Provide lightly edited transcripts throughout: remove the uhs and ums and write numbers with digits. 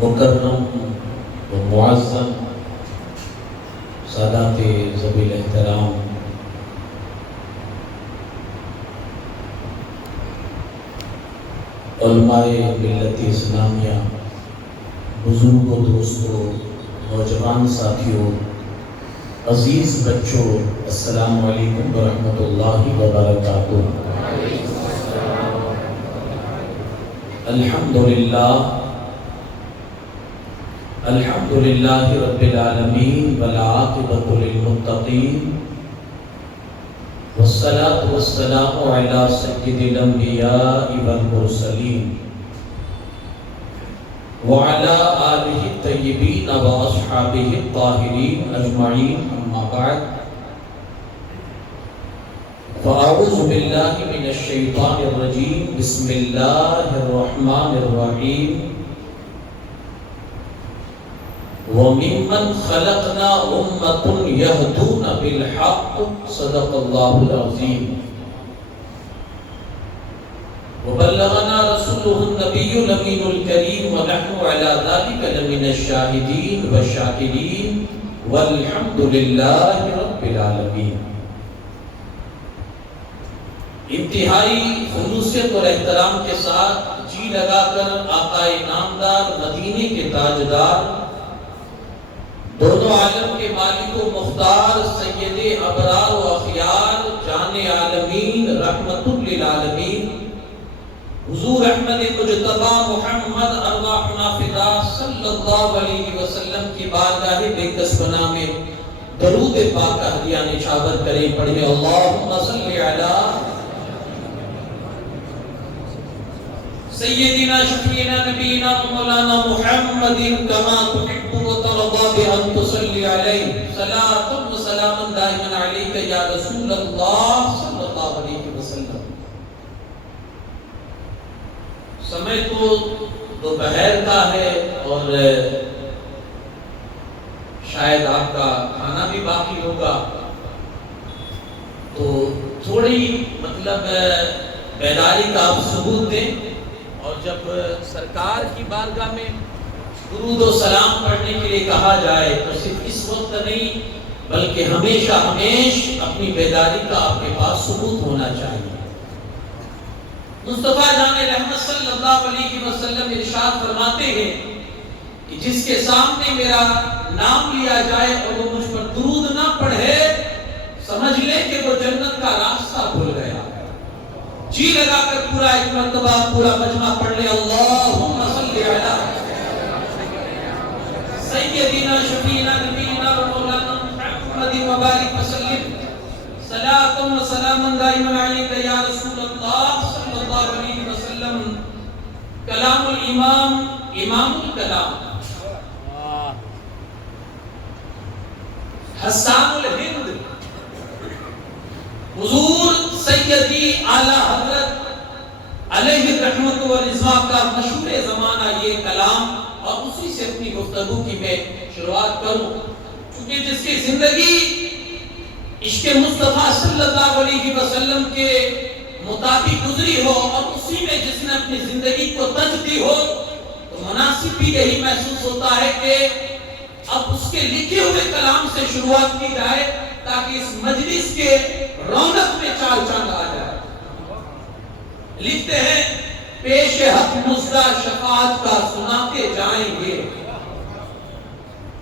مکرم و معظم سادات ذوی الاحترام، علماء ملت اسلامیہ، بزرگ و دوستوں، نوجوان ساتھیوں، عزیز بچوں، السلام علیکم ورحمۃ اللہ وبرکاتہ۔ الحمدللہ رب العالمین والعاقبۃ للمتقین، والصلاة والسلام علی سید الانبیاء والمرسلین وعلی آلہ الطیبین واصحابہ الطاہرین اجمعین، اما بعد فاعوذ باللہ من الشیطان الرجیم، بسم اللہ الرحمن الرحیم۔ وَمِمَّنْ خَلَقْنَا أُمَّةٌ يَهْدُونَ بِالْحَقِّ، صدق اللہ العظیم۔ وَبَلَّغَنَا رَسُولُهُ النَّبِيُّ الْأَمِينُ الْكَرِيمُ، وَنَحْنُ عَلَى ذَلِكَ لَمِنَ الشَّاهِدِينَ وَالشَّاكِرِينَ، وَالْحَمْدُ لِلَّهِ رَبِّ الْعَالَمِينَ۔ انتہائی خلوصیت اور احترام کے ساتھ جی لگا کر آقا نامدار، مدینے کے تاجدار، دونوں عالم کے مالک و مختار، سید ابرار و اخیار، جان عالمین، رحمت للعالمین، حضور احمد مجتبی محمد ارواحنا فدا صلی اللہ علیہ وسلم کی بارگاہ بےکس بنا میں درود پاک کا ہدیہ نچھاور کریں، پڑھیں اللہم صلی علی سیدنا شفیعنا نبینا مولانا محمد کما تحب و ترضى بأن تصلی علیہ، صلاة و سلام دائما علیک یا رسول اللہ صلی اللہ علیہ وسلم۔ سمے تو دوپہر کا ہے اور شاید آپ کا کھانا بھی باقی ہوگا، تو تھوڑی بیداری کا آپ ثبوت دیں، اور جب سرکار کی بارگاہ میں درود و سلام پڑھنے کے لیے کہا جائے تو صرف اس وقت نہیں بلکہ ہمیشہ اپنی بیداری کا آپ کے پاس ثبوت ہونا چاہیے۔ مصطفیٰ جان رحمت صلی اللہ علیہ وسلم ارشاد فرماتے ہیں کہ جس کے سامنے میرا نام لیا جائے اور وہ مجھ پر درود نہ پڑھے، سمجھ لے کہ وہ جنت کا راستہ بھول گیا۔ جی لگا کر پورا ایک مرتبہ پورا مجمع پڑھ لے، اللہم صلی علی سیدنا شفیعنا نبینا مولانا محمد مبارک وسلم، صلاۃ و سلام دائما علیک یا رسول اللہ صلی اللہ علیہ وسلم۔ کلام الامام، امام الکلام، حسان الہند، حضور سیدی اعلیٰ حضرت علیہ رحمت و رضا کا مشہور زمانہ یہ کلام، اور اسی سے اپنی گفتگو کی میں شروعات کروں، کیونکہ جس کی زندگی عشق مصطفیٰ صلی اللہ علیہ وسلم کے مطابق گزری ہو اور اسی میں جس نے اپنی زندگی کو تج دی ہو، تو مناسب بھی یہی محسوس ہوتا ہے کہ اب اس کے لکھے ہوئے کلام سے شروعات کی جائے تاکہ اس مجلس کے رونق میں چال چال آ جائے۔ لکھتے ہیں پیش حق مزدہ شفاعت کا سناتے جائیں گے۔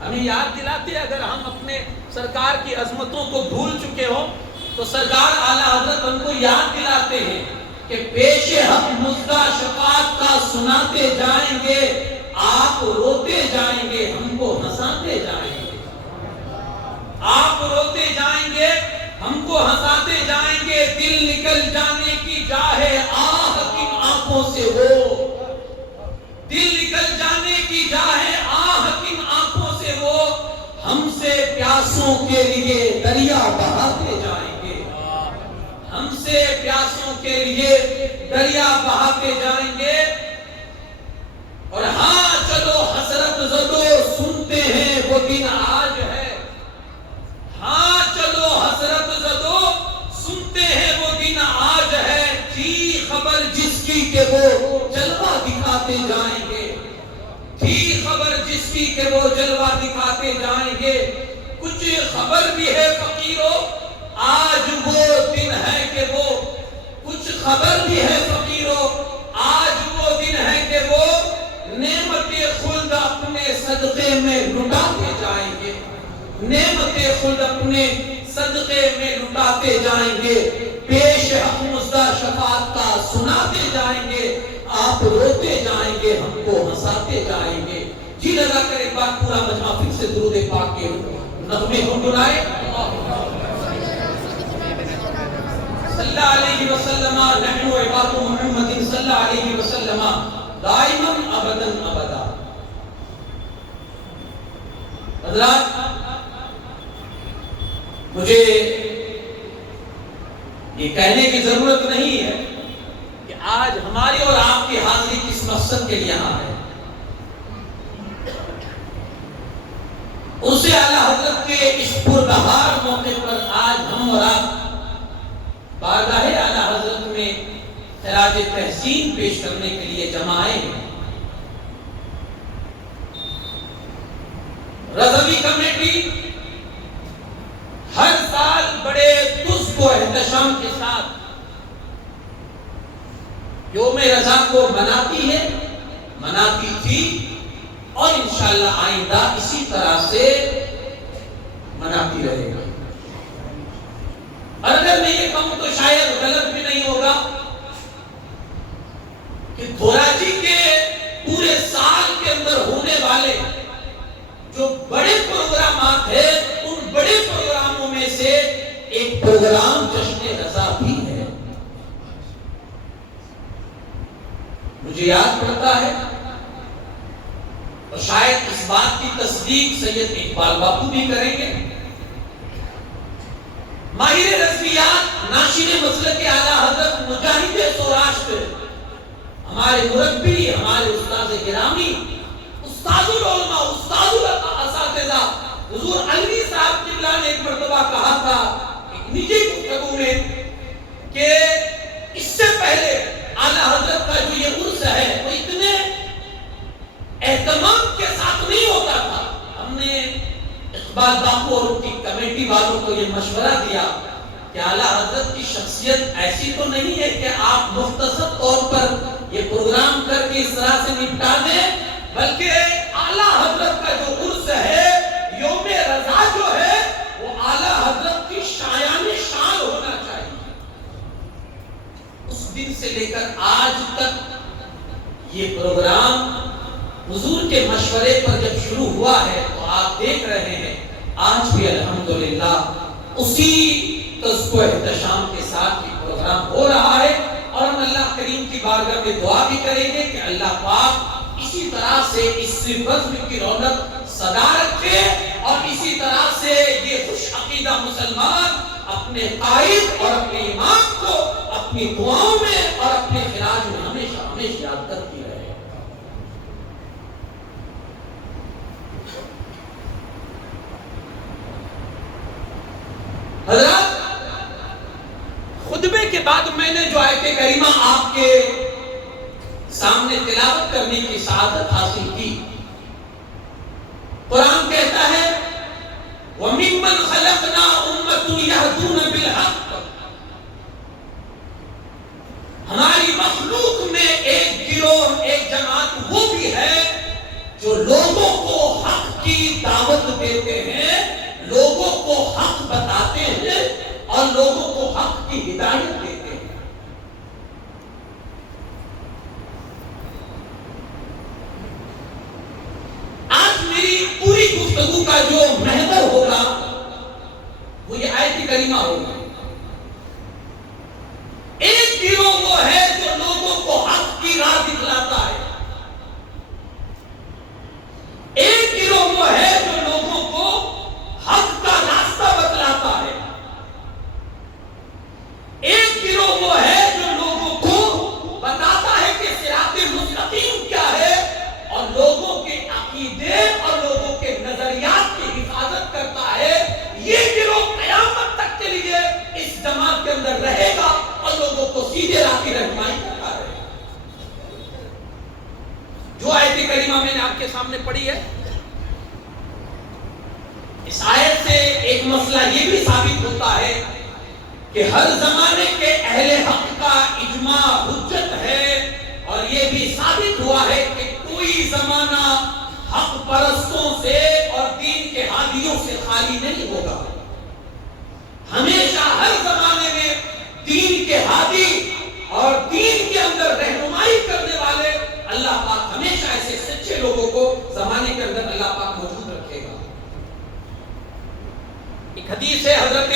ہمیں یاد دلاتے اگر ہم اپنے سرکار کی عظمتوں کو بھول چکے ہوں تو سرکار اعلیٰ حضرت ہم کو یاد دلاتے ہیں کہ پیش حق مزدہ شفاعت کا سناتے جائیں گے، آپ روتے جائیں گے، ہم کو ہنساتے جائیں گے۔ آپ روتے جائیں گے، ہم کو ہنساتے جائیں گے، دل نکل جانے کی جاہے آہ کن آنکھوں سے وہ، دل نکل جانے کی جاہے آہ کن آنکھوں سے وہ، ہم سے پیاسوں کے لیے دریا بہاتے جائیں گے، ہم سے پیاسوں کے لیے دریا بہاتے جائیں گے۔ اور ہاں چلو حسرت زدو سنتے ہیں وہ دن آج ہے، ہاں چلو حسرت زدو سنتے ہیں وہ دن آج ہے، تھی خبر جس کی کہ وہ جلوہ دکھاتے جائیں گے، تھی خبر خبر جس کی کہ وہ جلوہ دکھاتے جائیں گے. کچھ خبر بھی ہے فقیروں آج وہ دن ہے کہ وہ کچھ خبر بھی ہے فقیروں آج وہ دن ہے کہ وہ نعمت خلد اپنے صدقے میں لٹاتے جائیں گے. نعمت خلد اپنے صدقے میں لٹاتے جائیں گے. پیش حق مزدہ شفاعت کا سناتے جائیں گے. آپ روتے جائیں گے ہم کو ہنساتے جائیں گے. جی لگا کر ایک بار پورا مجمع پھر سے درود پاک کے نغمے گنگنائے. صلی اللہ علیہ وسلم نحن عباد محمد صلی اللہ علیہ وسلم دائما ابدا ابدا. حضرات مجھے یہ کہنے کی ضرورت نہیں ہے کہ آج ہماری اور آپ کی حاضری کس مقصد کے لیے یہاں ہے. اسے اعلیٰ حضرت کے اس پربہار موقع پر آج ہم اور آپ بارگاہ اعلیٰ حضرت میں خراج تحسین پیش کرنے کے لیے جمع آئے ہیں. رضوی کمیٹی ہر سال بڑے تسک و احتشام کے ساتھ یوم رضا کو مناتی ہے, مناتی تھی اور انشاءاللہ آئندہ اسی طرح سے مناتی رہے گا. اور اگر میں یہ کہوں تو شاید غلط بھی نہیں ہوگا کہ دھوراجی کے پورے سال کے اندر ہونے والے جو بڑے پروگرامات ہیں ان بڑے پروگراموں میں سے ایک پروگرام جشن رضا بھی ہے. مجھے یاد پڑتا ہے اور شاید اس بات کی تصدیق سید اقبال باپو بھی کریں گے. ماہر رضویات ناشر مسلک اعلیٰ حضرت مجاہد سوراشٹر ہمارے مربی ہمارے استاد گرامی استاد العلماء استاد الاساتذہ حضور علوی صاحب قبلہ نے ایک مرتبہ کہا تھا ایک نجی گفتگو میں کہ اس سے پہلے اعلیٰ حضرت کا جو یہ عرس ہے وہ اتنے اہتمام کے ساتھ نہیں ہوتا تھا. ہم نے اقبال باپو اور ان کی کمیٹی والوں کو یہ مشورہ دیا کہ اعلیٰ حضرت کی شخصیت ایسی تو نہیں ہے کہ آپ مختصر طور پر یہ پروگرام کر کے اس طرح سے نپٹا دیں, بلکہ اعلیٰ حضرت کا جو عرس ہے یوم رضا جو ہے وہ اعلیٰ حضرت کی شایان شان ہونا چاہیے. اس دن سے لے کر آج تک یہ پروگرام حضور کے مشورے پر جب شروع ہوا ہے تو آپ دیکھ رہے ہیں آج بھی الحمدللہ اسی تذکر و احتشام کے ساتھ یہ پروگرام ہو رہا ہے. اور ہم اللہ کریم کی بارگاہ میں دعا بھی کریں گے کہ اللہ پاک اسی طرح سے اس بزم کی رونق صدا رکھے اور اسی طرح سے یہ خوش عقیدہ مسلمان اپنے قائد اور اپنے امام کو اپنی دعاؤں میں اور اپنے خراج میں ہمیشہ ہمیشہ یاد کرتی رہے. حضرات خطبے کے بعد میں نے جو آیت کریمہ آپ کے سامنے تلاوت کرنے کی سعادت حاصل کی. قرآن کہتا ہے وَمِمَّنْ خَلَقْنَا أُمَّةٌ يَهْدُونَ بِالْحَقِّ. ہماری مخلوق میں ایک گروہ ایک جماعت وہ بھی ہے جو لوگوں کو حق کی دعوت دیتے ہیں, لوگوں کو حق بتاتے ہیں اور لوگوں کو حق کی ہدایت دیتے ہیں. آج میری پوری گفتگو کا جو محور ہوگا وہ یہ آیت کریمہ ہوگا. ایک گروہ وہ ہے جو لوگوں کو حق کی راہ دکھلاتا ہے, ایک گروہ وہ ہے جو لوگوں کو حق کا راستہ بتلاتا ہے, ایک گروہ وہ ہے جو لوگوں کو بتاتا ہے کہ صراط مستقیم کیا ہے اور لوگوں کے عقیدے اور لوگوں کے نظریات کی حفاظت کرتا ہے. یہ گروہ قیامت تک کے لیے ہے؟ اس آیت سے ایک مسئلہ یہ بھی ثابت ہوتا ہے کہ ہر زمانے کے اہل حق کا اجماع حجت ہے، اور یہ بھی ثابت ہوا ہے کہ کوئی زمانہ حق پرستوں سے اور دین کے ہادیوں سے خالی نہیں ہوگا۔ ہمیشہ ہر زمانے میں دین کے ہادی اور دین کے اندر رہنمائی کرنے والے اللہ پاک ہمیشہ ایسے سچے لوگوں کو زمانے کے اندر اللہ پاک موجود رکھے گا۔ ایک حدیث ہے حضرت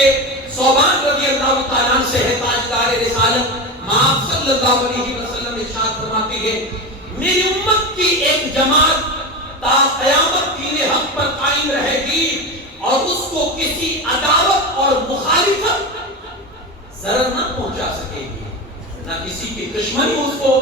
ثوبان رضی اللہ تعالیٰ عنہ سے ہے، تاجدار رسالت، آپ صلی اللہ علیہ وسلم ارشاد فرماتے ہیں میری امت کی ایک جماعت تا قیامت دین حق پر قائم رہے گی اور اس کو کسی عداوت اور مخالفت ضرر نہ پہنچا سکے گی، نہ کسی کی دشمنی اس کو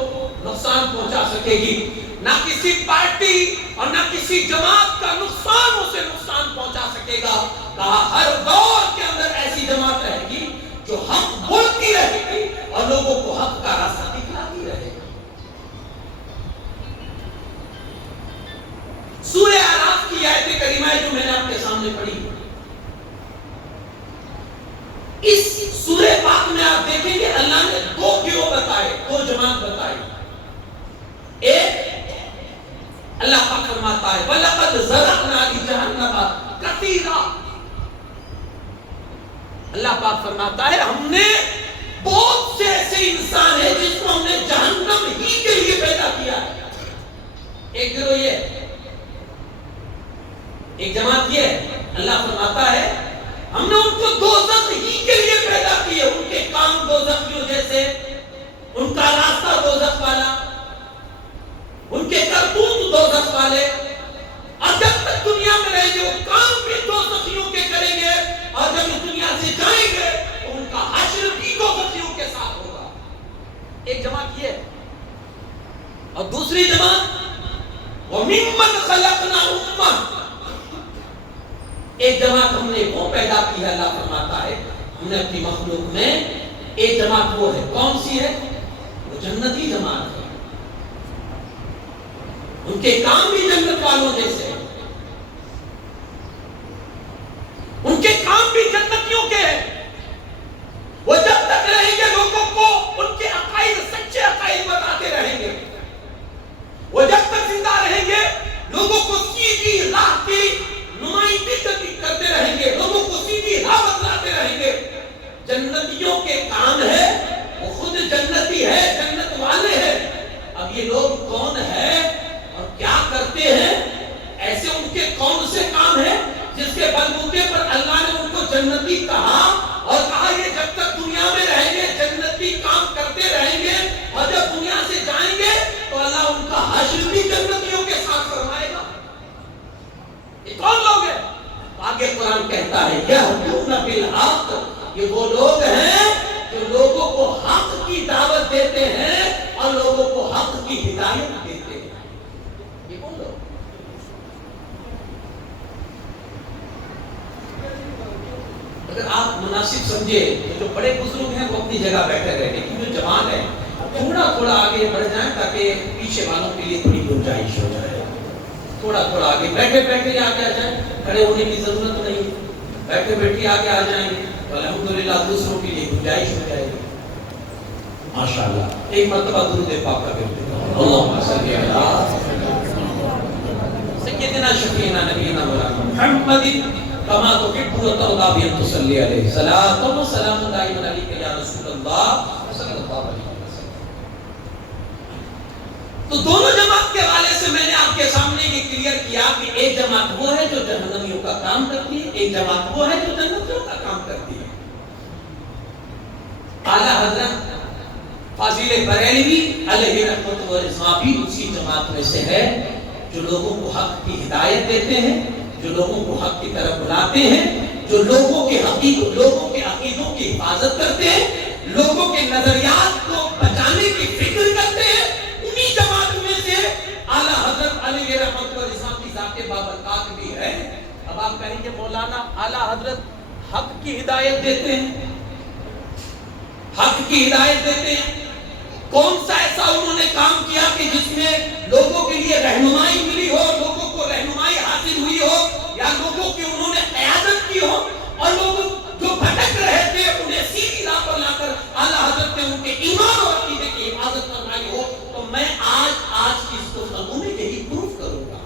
نقصان پہنچا سکے گی، نہ کسی پارٹی اور نہ کسی جماعت کا نقصان اسے نقصان پہنچا سکے گا۔ کہا ہر دور کے اندر ایسی جماعت رہے گی جو حق بولتی رہے گی اور لوگوں کو حق کا راستہ دکھلاتی رہے گی۔ سورہ اعراف کی آیت کریمہ جو میں نے آپ کے سامنے پڑھی، اس سورہ پاک میں آپ دیکھیں گے اللہ نے دو گروہ بتائے، دو جماعت بتائی۔ ایک اللہ پاک فرماتا ہے وَلَقَدْ ذَرَأْنَا لِجَهَنَّمَ كَثِيرًا، اللہ پاک فرماتا ہے ہم نے بہت سے ایسے انسان ہیں جس کو ہم نے جہنم ہی کے لیے پیدا کیا ہے۔ ایک گروہ یہ ہے، ایک جماعت یہ ہے، اللہ فرماتا ہے ہم نے ان کو دوزخ ہی کے لیے پیدا کیے، ان کے کام دوزخ کی وجہ سے، ان کا راستہ دوزخ والا، ان کے کرتوت دوزخ والے، اور جب تک دنیا میں رہیں گے وہ کام بھی دوزخیوں کے کریں گے، اور جب اس دنیا سے جائیں گے تو ان کا حشر بھی دوزخیوں کے ساتھ ہوگا۔ ایک جماعت یہ ہے، اور دوسری جماعت وَمِمَّنْ خَلَقْنَا أُمَّةً، ایک جماعت ہم نے وہ پیدا کی ہے، اللہ فرماتا ہے ہم نے اپنی مخلوق میں ایک جماعت وہ ہے، کون سی ہے؟ وہ جنتی جماعت ہے، ان کے کام بھی جنت والوں جیسے، ان کے کام بھی جنتیوں کے ہیں، وہ جب تک رہیں گے لوگوں کو ان کے عقائد سچے عقائد بتاتے رہیں گے، وہ جب تک زندہ رہیں گے لوگوں کو سیدھی راہ کی نمائندگی کرتے رہیں گے، لوگوں کو سیدھی راہ بتلاتے رہیں گے۔ جنتیوں کے کام ہے، وہ خود جنتی ہے، جنت والے ہیں، اب یہ لوگ کون ہے اور کیا کرتے ہیں، ایسے ان کے کون سے کام ہے جس کے بلبوتے پر اللہ نے ان کو جنتی کہا، اور کہا یہ جب تک دنیا میں رہیں گے جنتی کام کرتے رہیں گے، اور جب دنیا سے جائیں گے تو اللہ ان کا حشر بھی جنتیوں کے ساتھ فرمائے گا۔ یہ کون لوگ ہیں؟ آگے قرآن کہتا ہے یہدون بالحق، یہ وہ لوگ ہیں جو لوگوں کو حق کی دعوت دیتے ہیں اور لوگوں کو حق کی ہدایت دیتے ہیں۔ یہ کون لوگ؟ اگر آپ مناسب سمجھے تو جو بڑے بزرگ ہیں وہ اپنی جگہ بیٹھے رہے، لیکن جو جوان ہے تھوڑا آگے بڑھ جائیں تاکہ پیچھے والوں کے لیے تھوڑی گنجائش ہو جائے، تھوڑا آگے بیٹھے آگے آ جائیں، کھڑے ہونے کی ضرورت نہیں، بیٹھے آگے آ جائیں گے تو الحمدللہ دوسروں کے لیے گنجائش ہو جائے گی۔ ماشاءاللہ ایک مرتبہ درود پاک کا کرتے ہیں، اللہم صلی علی سیدنا شفیعنا نبینا مولانا محمد کما تحب و ترضی ان تصلی علیہ صلاۃ و سلام دائما علیک یا رسول اللہ صلی اللہ علیہ وسلم۔ تو دونوں جماعت کے حوالے سے میں نے آپ کے سامنے یہ کلیئر کیا کہ ایک جماعت وہ ہے جو جہنمیوں کا کام کرتی ہے، ایک جماعت وہ ہے جو جنتیوں کا کام کرتی ہے۔ اعلیٰ حضرت فاضل بریلوی علیہ رحمت و رضوان بھی اسی جماعت میں سے ہے جو لوگوں کو حق کی ہدایت دیتے ہیں، جو لوگوں کو حق کی طرف بلاتے ہیں، جو لوگوں کے عقیدوں کی حفاظت کرتے ہیں، لوگوں کے نظریات کو بچانے کی فکر کرتے ہیں۔ انہی جماعت میں سے اعلیٰ حضرت علیہ رحمت و رضوان کی ذات بابرکات بھی ہے۔ اب آپ کہیں گے مولانا اعلیٰ حضرت حق کی ہدایت دیتے ہیں، حق کی ہدایت دیتے ہیں، کون سا ایسا انہوں نے کام کیا کہ جس میں لوگوں کے لیے رہنمائی ملی ہو، لوگوں کو رہنمائی حاصل ہوئی ہو یا لوگوں کی انہوں نے قیادت کی ہو اور لوگ جو بھٹک رہے تھے انہیں سیدھی راہ پر لا کر اعلیٰ حضرت نے ان کے ایمان اور عقیدے کی حفاظت فرمائی ہو، تو میں آج کی اس گفتگو میں یہی پروف کروں گا۔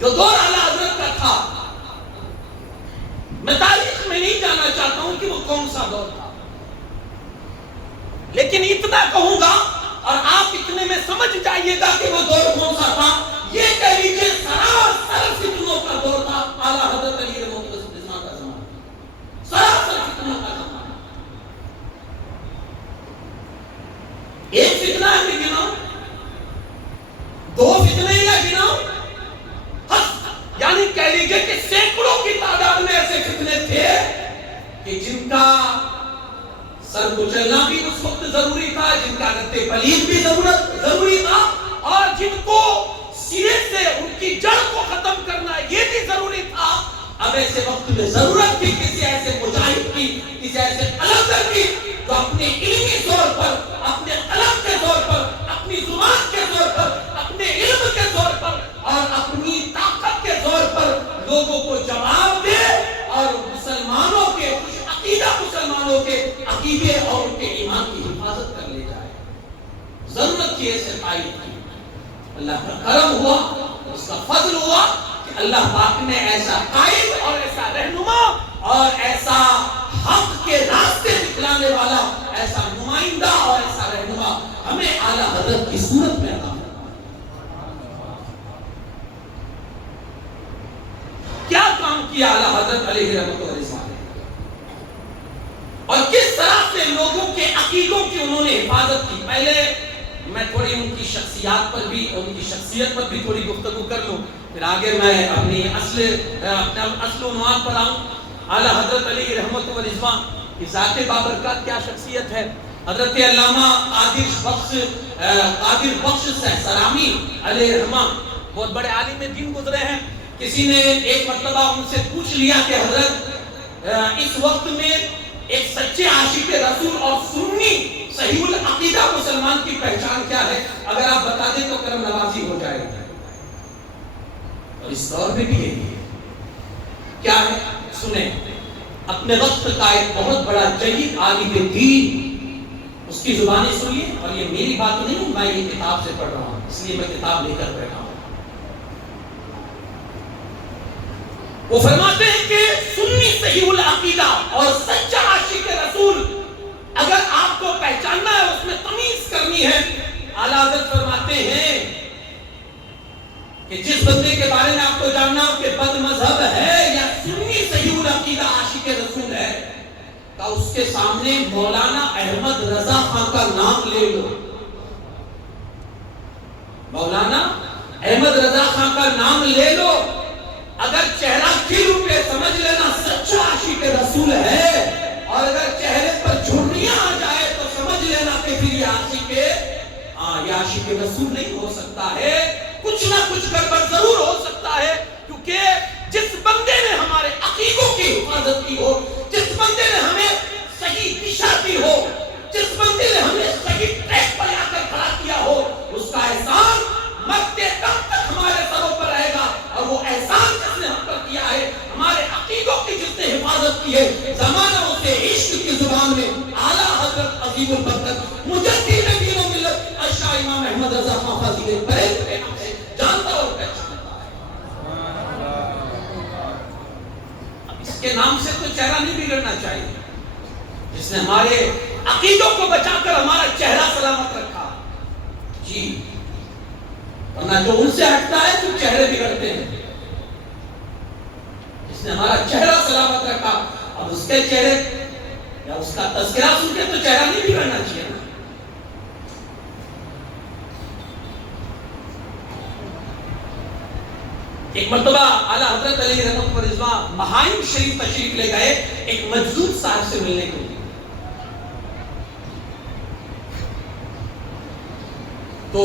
جو دور اعلیٰ حضرت کا تھا، میں تاریخ میں نہیں جانا چاہتا ہوں کہ وہ کون سا دور تھا، لیکن اتنا کہوں گا اور آپ اتنے میں سمجھ جائیے گا کہ وہ دور کون سا تھا۔ یہ کہہ لیجیے سراسر فتنوں کا دور تھا اعلیٰ حضرت علی رضی اللہ عنہ کا زمانہ، سراسر فتنوں کا زمانہ۔ ایک فتنہ ہے گناؤ، دو فتنے یا گناؤ، یعنی کہہ لیجیے کہ سینکڑوں کی تعداد میں ایسے فتنے تھے کہ جن کا سر کچلنا بھی اس وقت ضروری تھا، جن کا رد پلید بھی ضروری تھا، اور جن کو سرے سے ان کی جڑ کو ختم کرنا یہ بھی ضروری تھا۔ اب ایسے وقت میں ضرورت تھی کسی ایسے مجاہد کی، کسی ایسے قلندر کی جو اپنے علمی زور پر، اپنے قلم کے زور پر، اپنی زبان کے زور پر، اپنے علم کے زور پر اور اپنی طاقت کے زور پر لوگوں کو جواب دے اور مسلمانوں کے عقیدہ، مسلمانوں کے عقیدے اور ان کے ایمان کی حفاظت کر لے جائے۔ ضرورت کی ایسے پائی تھی، اللہ کا کرم ہوا، اس کا فضل ہوا کہ اللہ پاک نے ایسا قائد اور ایسا رہنما اور ایسا حق کے راستے دکھلانے والا ایسا نمائندہ اور ایسا رہنما ہمیں اعلیٰ حضرت کی صورت میں عطا فرمایا۔ کیا کام کیا اعلیٰ حضرت علیہ رحمۃ اللہ علیہ اور کس طرح سے لوگوں کے عقیدوں کی انہوں نے حفاظت کی؟ پہلے میں تھوڑی ان کی شخصیات پر بھی، ان کی شخصیت پر بھی تھوڑی گفتگو کر لوں، پھر آگے میں اپنی اصل عنوان پر آؤں۔ اعلیٰ حضرت علی رحمۃ اللہ کی ذات بابرکات کیا شخصیت ہے؟ حضرت علامہ قادر بخش سرامی علیہ رحمہ بہت بڑے عالم دین گزرے ہیں۔ کسی نے ایک مرتبہ ان سے پوچھ لیا کہ حضرت اس وقت میں ایک سچے عاشق رسول اور سنی صحیح العقیدہ مسلمان کی پہچان کیا ہے؟ اگر آپ بتا دیں تو کرم نوازی ہو جائے گی۔ اور اس دور میں بھی یہی ہے۔ کیا ہے؟ سنیں، اپنے وقت کا ایک بہت بڑا جلیل عالم دین، اس کی زبانی سنیے، اور یہ میری بات نہیں، میں یہ کتاب سے پڑھ رہا ہوں، اس لیے میں کتاب لے کر بیٹھا ہوں۔ وہ فرماتے ہیں کہ سنی صحیح العقیدہ اور سچا عاشق رسول اگر آپ کو پہچاننا ہے، اس میں تمیز کرنی ہے، اعلیٰ حضرت فرماتے ہیں کہ جس بندے کے بارے میں آپ کو جاننا ہو کہ بد مذہب ہے یا سنی صحیح العقیدہ عاشق رسول ہے، تو اس کے سامنے مولانا احمد رضا خان کا نام لے لو۔ مولانا احمد رضا خان کا نام لے لو، اگر چہرہ کھل اٹھے سمجھ لینا سچا عاشق رسول ہے، اور اگر چہرے پر جھرریاں آ جائے تو سمجھ لینا کہ پھر یہ عاشق رسول نہیں ہو سکتا ہے، کچھ نہ کچھ گڑبڑ ضرور ہو سکتا ہے، کیونکہ جس بندے نے ہمارے عقیدوں کی حفاظت کی ہو، جس بندے نے ہمیں صحیح دشا دی ہو، جس بندے نے ہمیں صحیح ٹریک پر لا کر کھڑا کیا ہو، اس کا احسان مرتے دم تک ہمارے سروں پر رہے گا، اور وہ احسان جس نے ہم پر کیا ہے، ہمارے عقیدوں کی جس نے حفاظت کی ہے، زمانہ اسے عشق کی زبان میں اعلیٰ حضرت عظیم البرکت مجدد دین و ملت شاہ امام احمد رضا خان فاضل بریلوی کے نام سے جانتا اور پہچانتا ہے۔ اب اس کے نام سے تو چہرہ نہیں بگڑنا چاہیے، جس نے ہمارے عقیدوں کو بچا کر ہمارا چہرہ سلامت رکھا، جی، ورنہ جو ان سے ہٹتا ہے تو چہرے بگڑتے ہیں۔ جس نے ہمارا چہرہ سلامت رکھا، اب اس کے چہرے یا اس کا تذکرہ سن کے تو چہرہ نہیں بگڑنا چاہیے نا۔ ایک مرتبہ اعلیٰ حضرت علی رحمۃ اللہ مہائم شریف تشریف لے گئے ایک مجذوب صاحب سے ملنے کے لیے، تو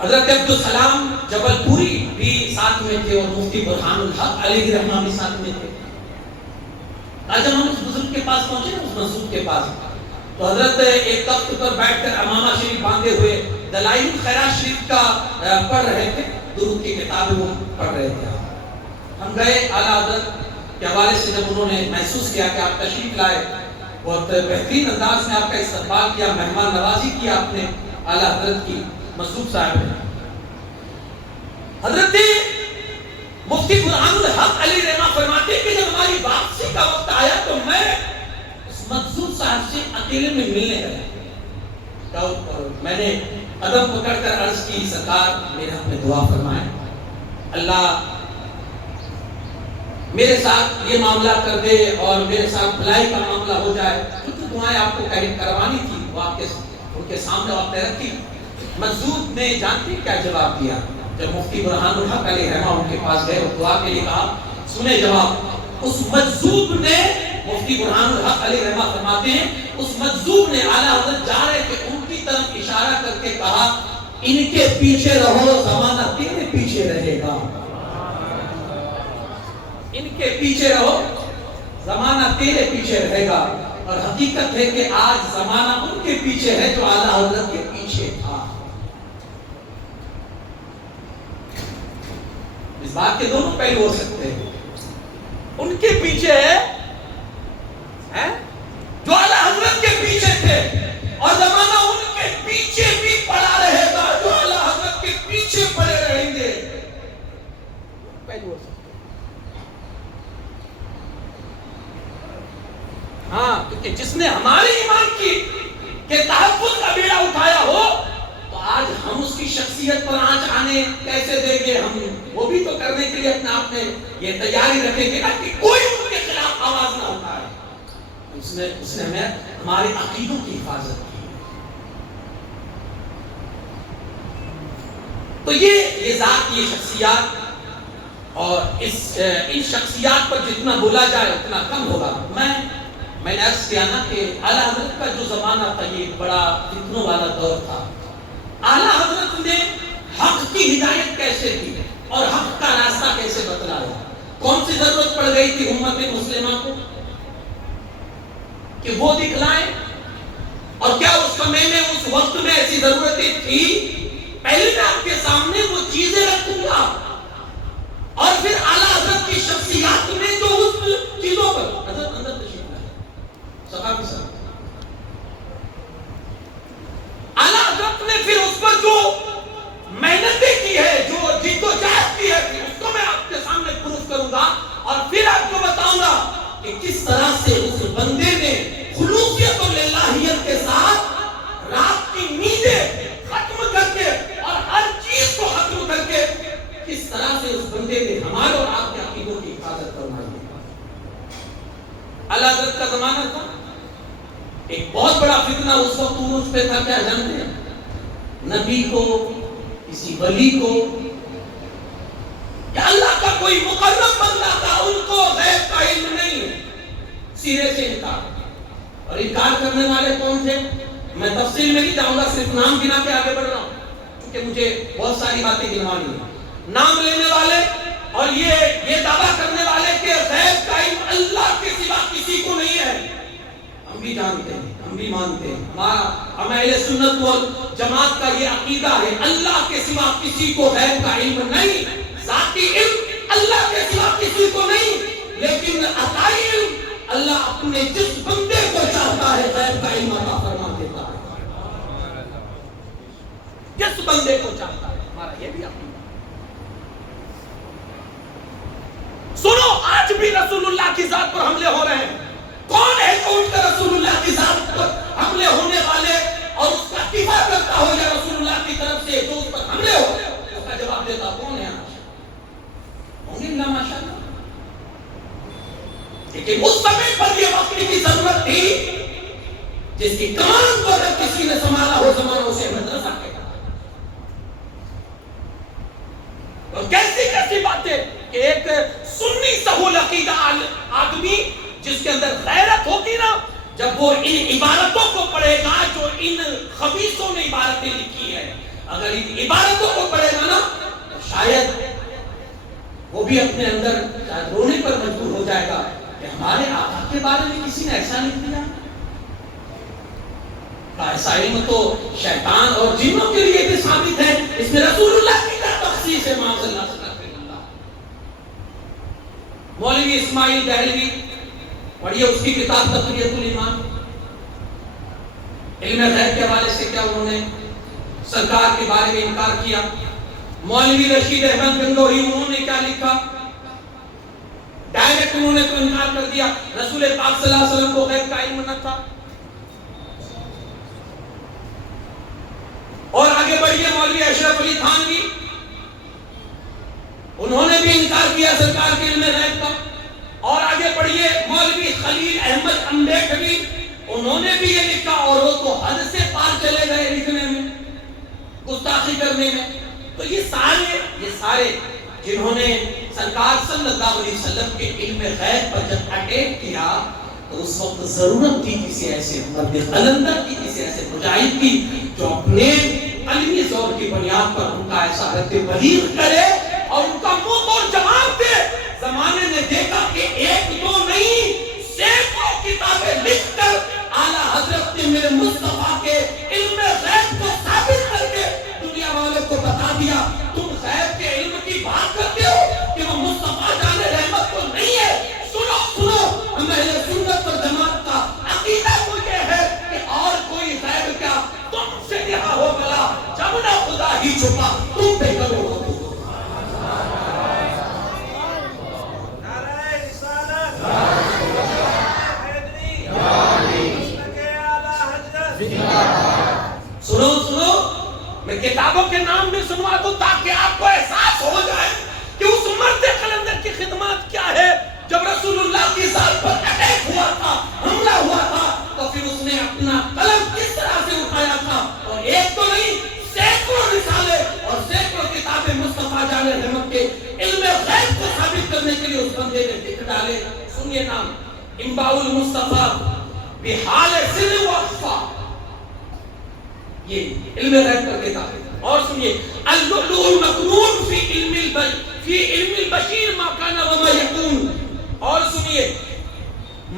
حضرت عبدالسلام جبل پوری بھی ساتھ میں تھے اور مفتی برہان الحق علیہ رحمہ بھی ساتھ میں تھے۔ جب ہم اس بزرگ کے پاس پہنچے نا، اس مسعود کے پاس، تو حضرت ایک تخت پر بیٹھ کر امامہ شریف باندھے ہوئے دلائل الخیرات شریف کا پڑھ رہے تھے، درود کی کتاب وہ پڑھ رہے تھے. ہم گئے اعلیٰ حضرت کے حوالے سے، جب انہوں نے محسوس کیا کہ آپ تشریف لائے، بہت بہترین انداز میں آپ کا استقبال کیا، مہمان نوازی کی آپ نے اعلیٰ حضرت کی، مصروف صاحب نے. حضرت مفتی برہان الحق علی رحمہ فرماتے ہیں کہ جب ہماری واپسی کا وقت آیا تو میں اس مقصود صاحب سے اکیلے میں ملنے گیا. میں نے قدم پکڑ کر عرض کی، سرکار میرے حق میں دعا فرمائیں، اللہ میرے ساتھ یہ معاملہ کر دے اور میرے ساتھ بھلائی کا معاملہ ہو جائے. کچھ دعائیں آپ کو کروانی تھی، وہ آپ کے ان کے سامنے آپ نے رکھی. مقصود نے جانتے کیا جواب دیا؟ جب مفتی برہان الحق علیہ رحمہ ان کے پاس گئے اور دعا کے لیے کہا، سنے جواب. اس مجذوب نے، مفتی برہان الحق علیہ رحمہ فرماتے ہیں، اس مجذوب نے اعلیٰ حضرت جا رہے تھے ان کی طرف اشارہ کر کے کہا، ان کے پیچھے رہو، زمانہ تیرے پیچھے رہے گا. ان کے پیچھے رہو، زمانہ تیرے پیچھے رہے گا. اور حقیقت ہے کہ آج زمانہ ان کے پیچھے ہے جو اعلیٰ حضرت کے پیچھے تھا. اس بات کے دونوں پہلو ہو سکتے ہیں. ان کے پیچھے ہے جو اعلیٰ حضرت کے پیچھے تھے، اور زمانہ ان کے پیچھے بھی پڑا رہے گا جو اعلیٰ حضرت کے پیچھے پڑے رہیں گے. پہلو ہو سکتے ہیں. ہاں، کیونکہ جس نے ہمارے ایمان کی کہ تحفظ کا بیڑا اٹھایا ہو، تو آج ہم اس کی شخصیت پر آنچ آنے کیسے دیں گے؟ ہم وہ بھی تو کرنے کے لیے اپنے آپ میں یہ تیاری رکھیں گے نا کہ کوئی ان کے خلاف آواز نہ اٹھائے. اس نے ہمیں ہمارے عقیدوں کی حفاظت کی. تو یہ ذات، یہ شخصیات، اور ان شخصیات پر جتنا بولا جائے اتنا کم ہوگا. میں نے عرض کیا نا کہ اعلیٰ حضرت کا جو زمانہ تھا یہ بڑا فتنوں والا دور تھا. اعلیٰ حضرت نے حق کی ہدایت کیسے کی اور حق کا راستہ کیسے بتلایا؟ کون سی ضرورت پڑ گئی تھی امت مسلمہ کو کہ وہ دکھلائیں؟ اور کیا اس سمے میں، اس وقت میں ایسی ضرورتیں تھی؟ پہلے میں آپ کے سامنے وہ چیزیں رکھوں گا، اور پھر اعلیٰ حضرت کی شخصیات میں جو اس چیزوں پر حضرت اندر تشریف لائے. صحابی صاحب اعلیٰ حضرت نے پھر اس پر جو محنتیں کی ہے، جو جد و جہد کی ہے، اس کو میں آپ کے سامنے پروف کروں گا، اور پھر آپ کو بتاؤں گا کہ کس طرح سے اس بندے نے خلوصیت اور للہیت کے ساتھ رات کی نیندیں ختم کر کے اور ہر چیز کو ختم کر کے کس طرح سے اس بندے نے ہمارے اور آپ کے عقیدوں کی حفاظت فرمائی. اعلیٰ حضرت کا زمانہ تھا، ایک بہت بڑا فتنہ اس وقت عروج پہ تھا. کیا جانتے ہیں؟ نبی کو، کسی ولی کو یا اللہ کا کوئی مقرب بندہ تھا، ان کو غیب کا علم نہیں ہے. سیرے سے انکار. اور انکار کرنے والے کون تھے؟ میں تفصیل میں نہیں جاؤں گا، صرف نام گنا کے آگے بڑھ رہا ہوں کیونکہ مجھے بہت ساری باتیں گنوانی ہیں. نام لینے والے اور یہ دعویٰ کرنے والے کہ غیب کا علم اللہ کے سوا کسی کو نہیں ہے. ہم بھی جانتے ہیں، ہم بھی مانتے ہیں، ہم اہل سنت والجماعت کا یہ عقیدہ ہے، اللہ کے سوا کسی کو غیب کا علم نہیں. ذاتی علم اللہ کے سوا کسی کو نہیں، لیکن عطائی علم اللہ اپنے جس بندے کو چاہتا ہے غیب کا علم عطا فرما دیتا ہے. جس بندے کو چاہتا ہے. ہمارا یہ بھی عقیدہ. سنو، آج بھی رسول اللہ کی ذات پر حملے ہو رہے ہیں. کون ہے جو اٹھ کر رسول اللہ کی ذات پر حملے ہونے والے اور اس کا دفاع کرتا ہو یا رسول اللہ کی طرف سے جو اس پر حملے ہو اس کا جواب دیتا کون ہے؟ ہوں گے اللہ ماشاءاللہ. لیکن اس سمے پر یہ وقت کی ضرورت تھی جس کی کمان کو اگر کسی نے سنبھالا ہو زمانہ اسے مدرسہ کہتا. اور کیسی باتیں کہ ایک سنی سہول عقیدہ آدمی جس کے اندر غیرت ہوگی نا، جب وہ ان عبارتوں کو پڑھے گا جو ان خبیثوں نے عبارتیں لکھی ہیں، اگر ان عبارتوں کو پڑھے گا نا تو شاید وہ بھی اپنے اندر شاید رونے پر مجبور ہو جائے گا کہ ہمارے آقا کے بارے میں کسی نے ایسا لکھ دیا. ایسا علم تو شیطان اور جنوں کے لیے بھی ثابت ہے، اس میں رسول اللہ کی کیا تخصیص ہے؟ معاذ اللہ سے مولوی اسماعیل دہلوی پڑھیے اس کی کتاب تقویۃ الایمان، علم غیب کے حوالے سے کیا انہوں نے سرکار کے بارے میں انکار کیا۔ مولوی رشید احمد گنگوہی انہوں نے کیا لکھا، ڈائریکٹ انہوں نے تو انکار کر دیا، رسول پاک صلی اللہ علیہ وسلم کو غیب کا علم نہ تھا۔ اور آگے بڑھیے مولوی اشرف علی تھانوی، انہوں نے بھی انکار کیا سرکار کے علم غیب کا۔ اور آگے بڑھیے مولوی خلیل احمد امبیڈکری، انہوں نے بھی یہ لکھا، اور وہ تو حد سے پار چلے گئے لکھنے میں، گستاخی کرنے میں۔ تو یہ سارے جنہوں نے سرکار صلی اللہ علیہ وسلم کے علم غیب پر جب اٹیک کیا تو اس وقت ضرورت تھی کسی ایسے مرد قلندر کی، کسی ایسے مجاہد کی جو اپنے علمی زور کی بنیاد پر ان کا ایسا رد بلیغ کرے اور ان کا منہ توڑ جواب دے۔ زمانے نے دیکھا کہ ایک دو نہیں سینکڑوں کتابیں لکھ کر اعلیٰ حضرت نے میرے مصطفیٰ کے علم غیب کو ثابت کر کے دنیا والوں کو بتا دیا۔ تم غیب کے علم کی بات کرتے ہو کہ وہ مصطفیٰ جان رحمت کو نہیں ہے۔ سنو اہل سنت و جماعت کا عقیدہ تو یہ ہے کہ اور کوئی غیب کیا تم سے رہا ہو بلا، جب نہ خدا ہی چھپا تم پہ کرو۔ سنو میں کتابوں کے نام بھی سنوا دوں تاکہ آپ کو احساس ہو جائے کہ اس مرد قلندر کی خدمات کیا ہے۔ جب رسول اللہ کی ذات پر اٹیک ہوا تھا، حملہ ہوا تھا، تو پھر اس نے اپنا قلم کس طرح سے اٹھایا تھا، اور ایک تو نہیں سینکڑوں رسالے اور سینکڑوں کتابیں مصطفیٰ جان رحمت کے علم غیب کو ثابت کرنے کے لیے اس بندے نے لکھ ڈالے۔ سنیے نام، انباء المصطفیٰ بحال سر و اخفا، یہ علم غیب کا کتاب ہے۔ اور سنیے اللؤلؤ المكنون فی علم البشیر ما کان وما یکون۔ اور سنیے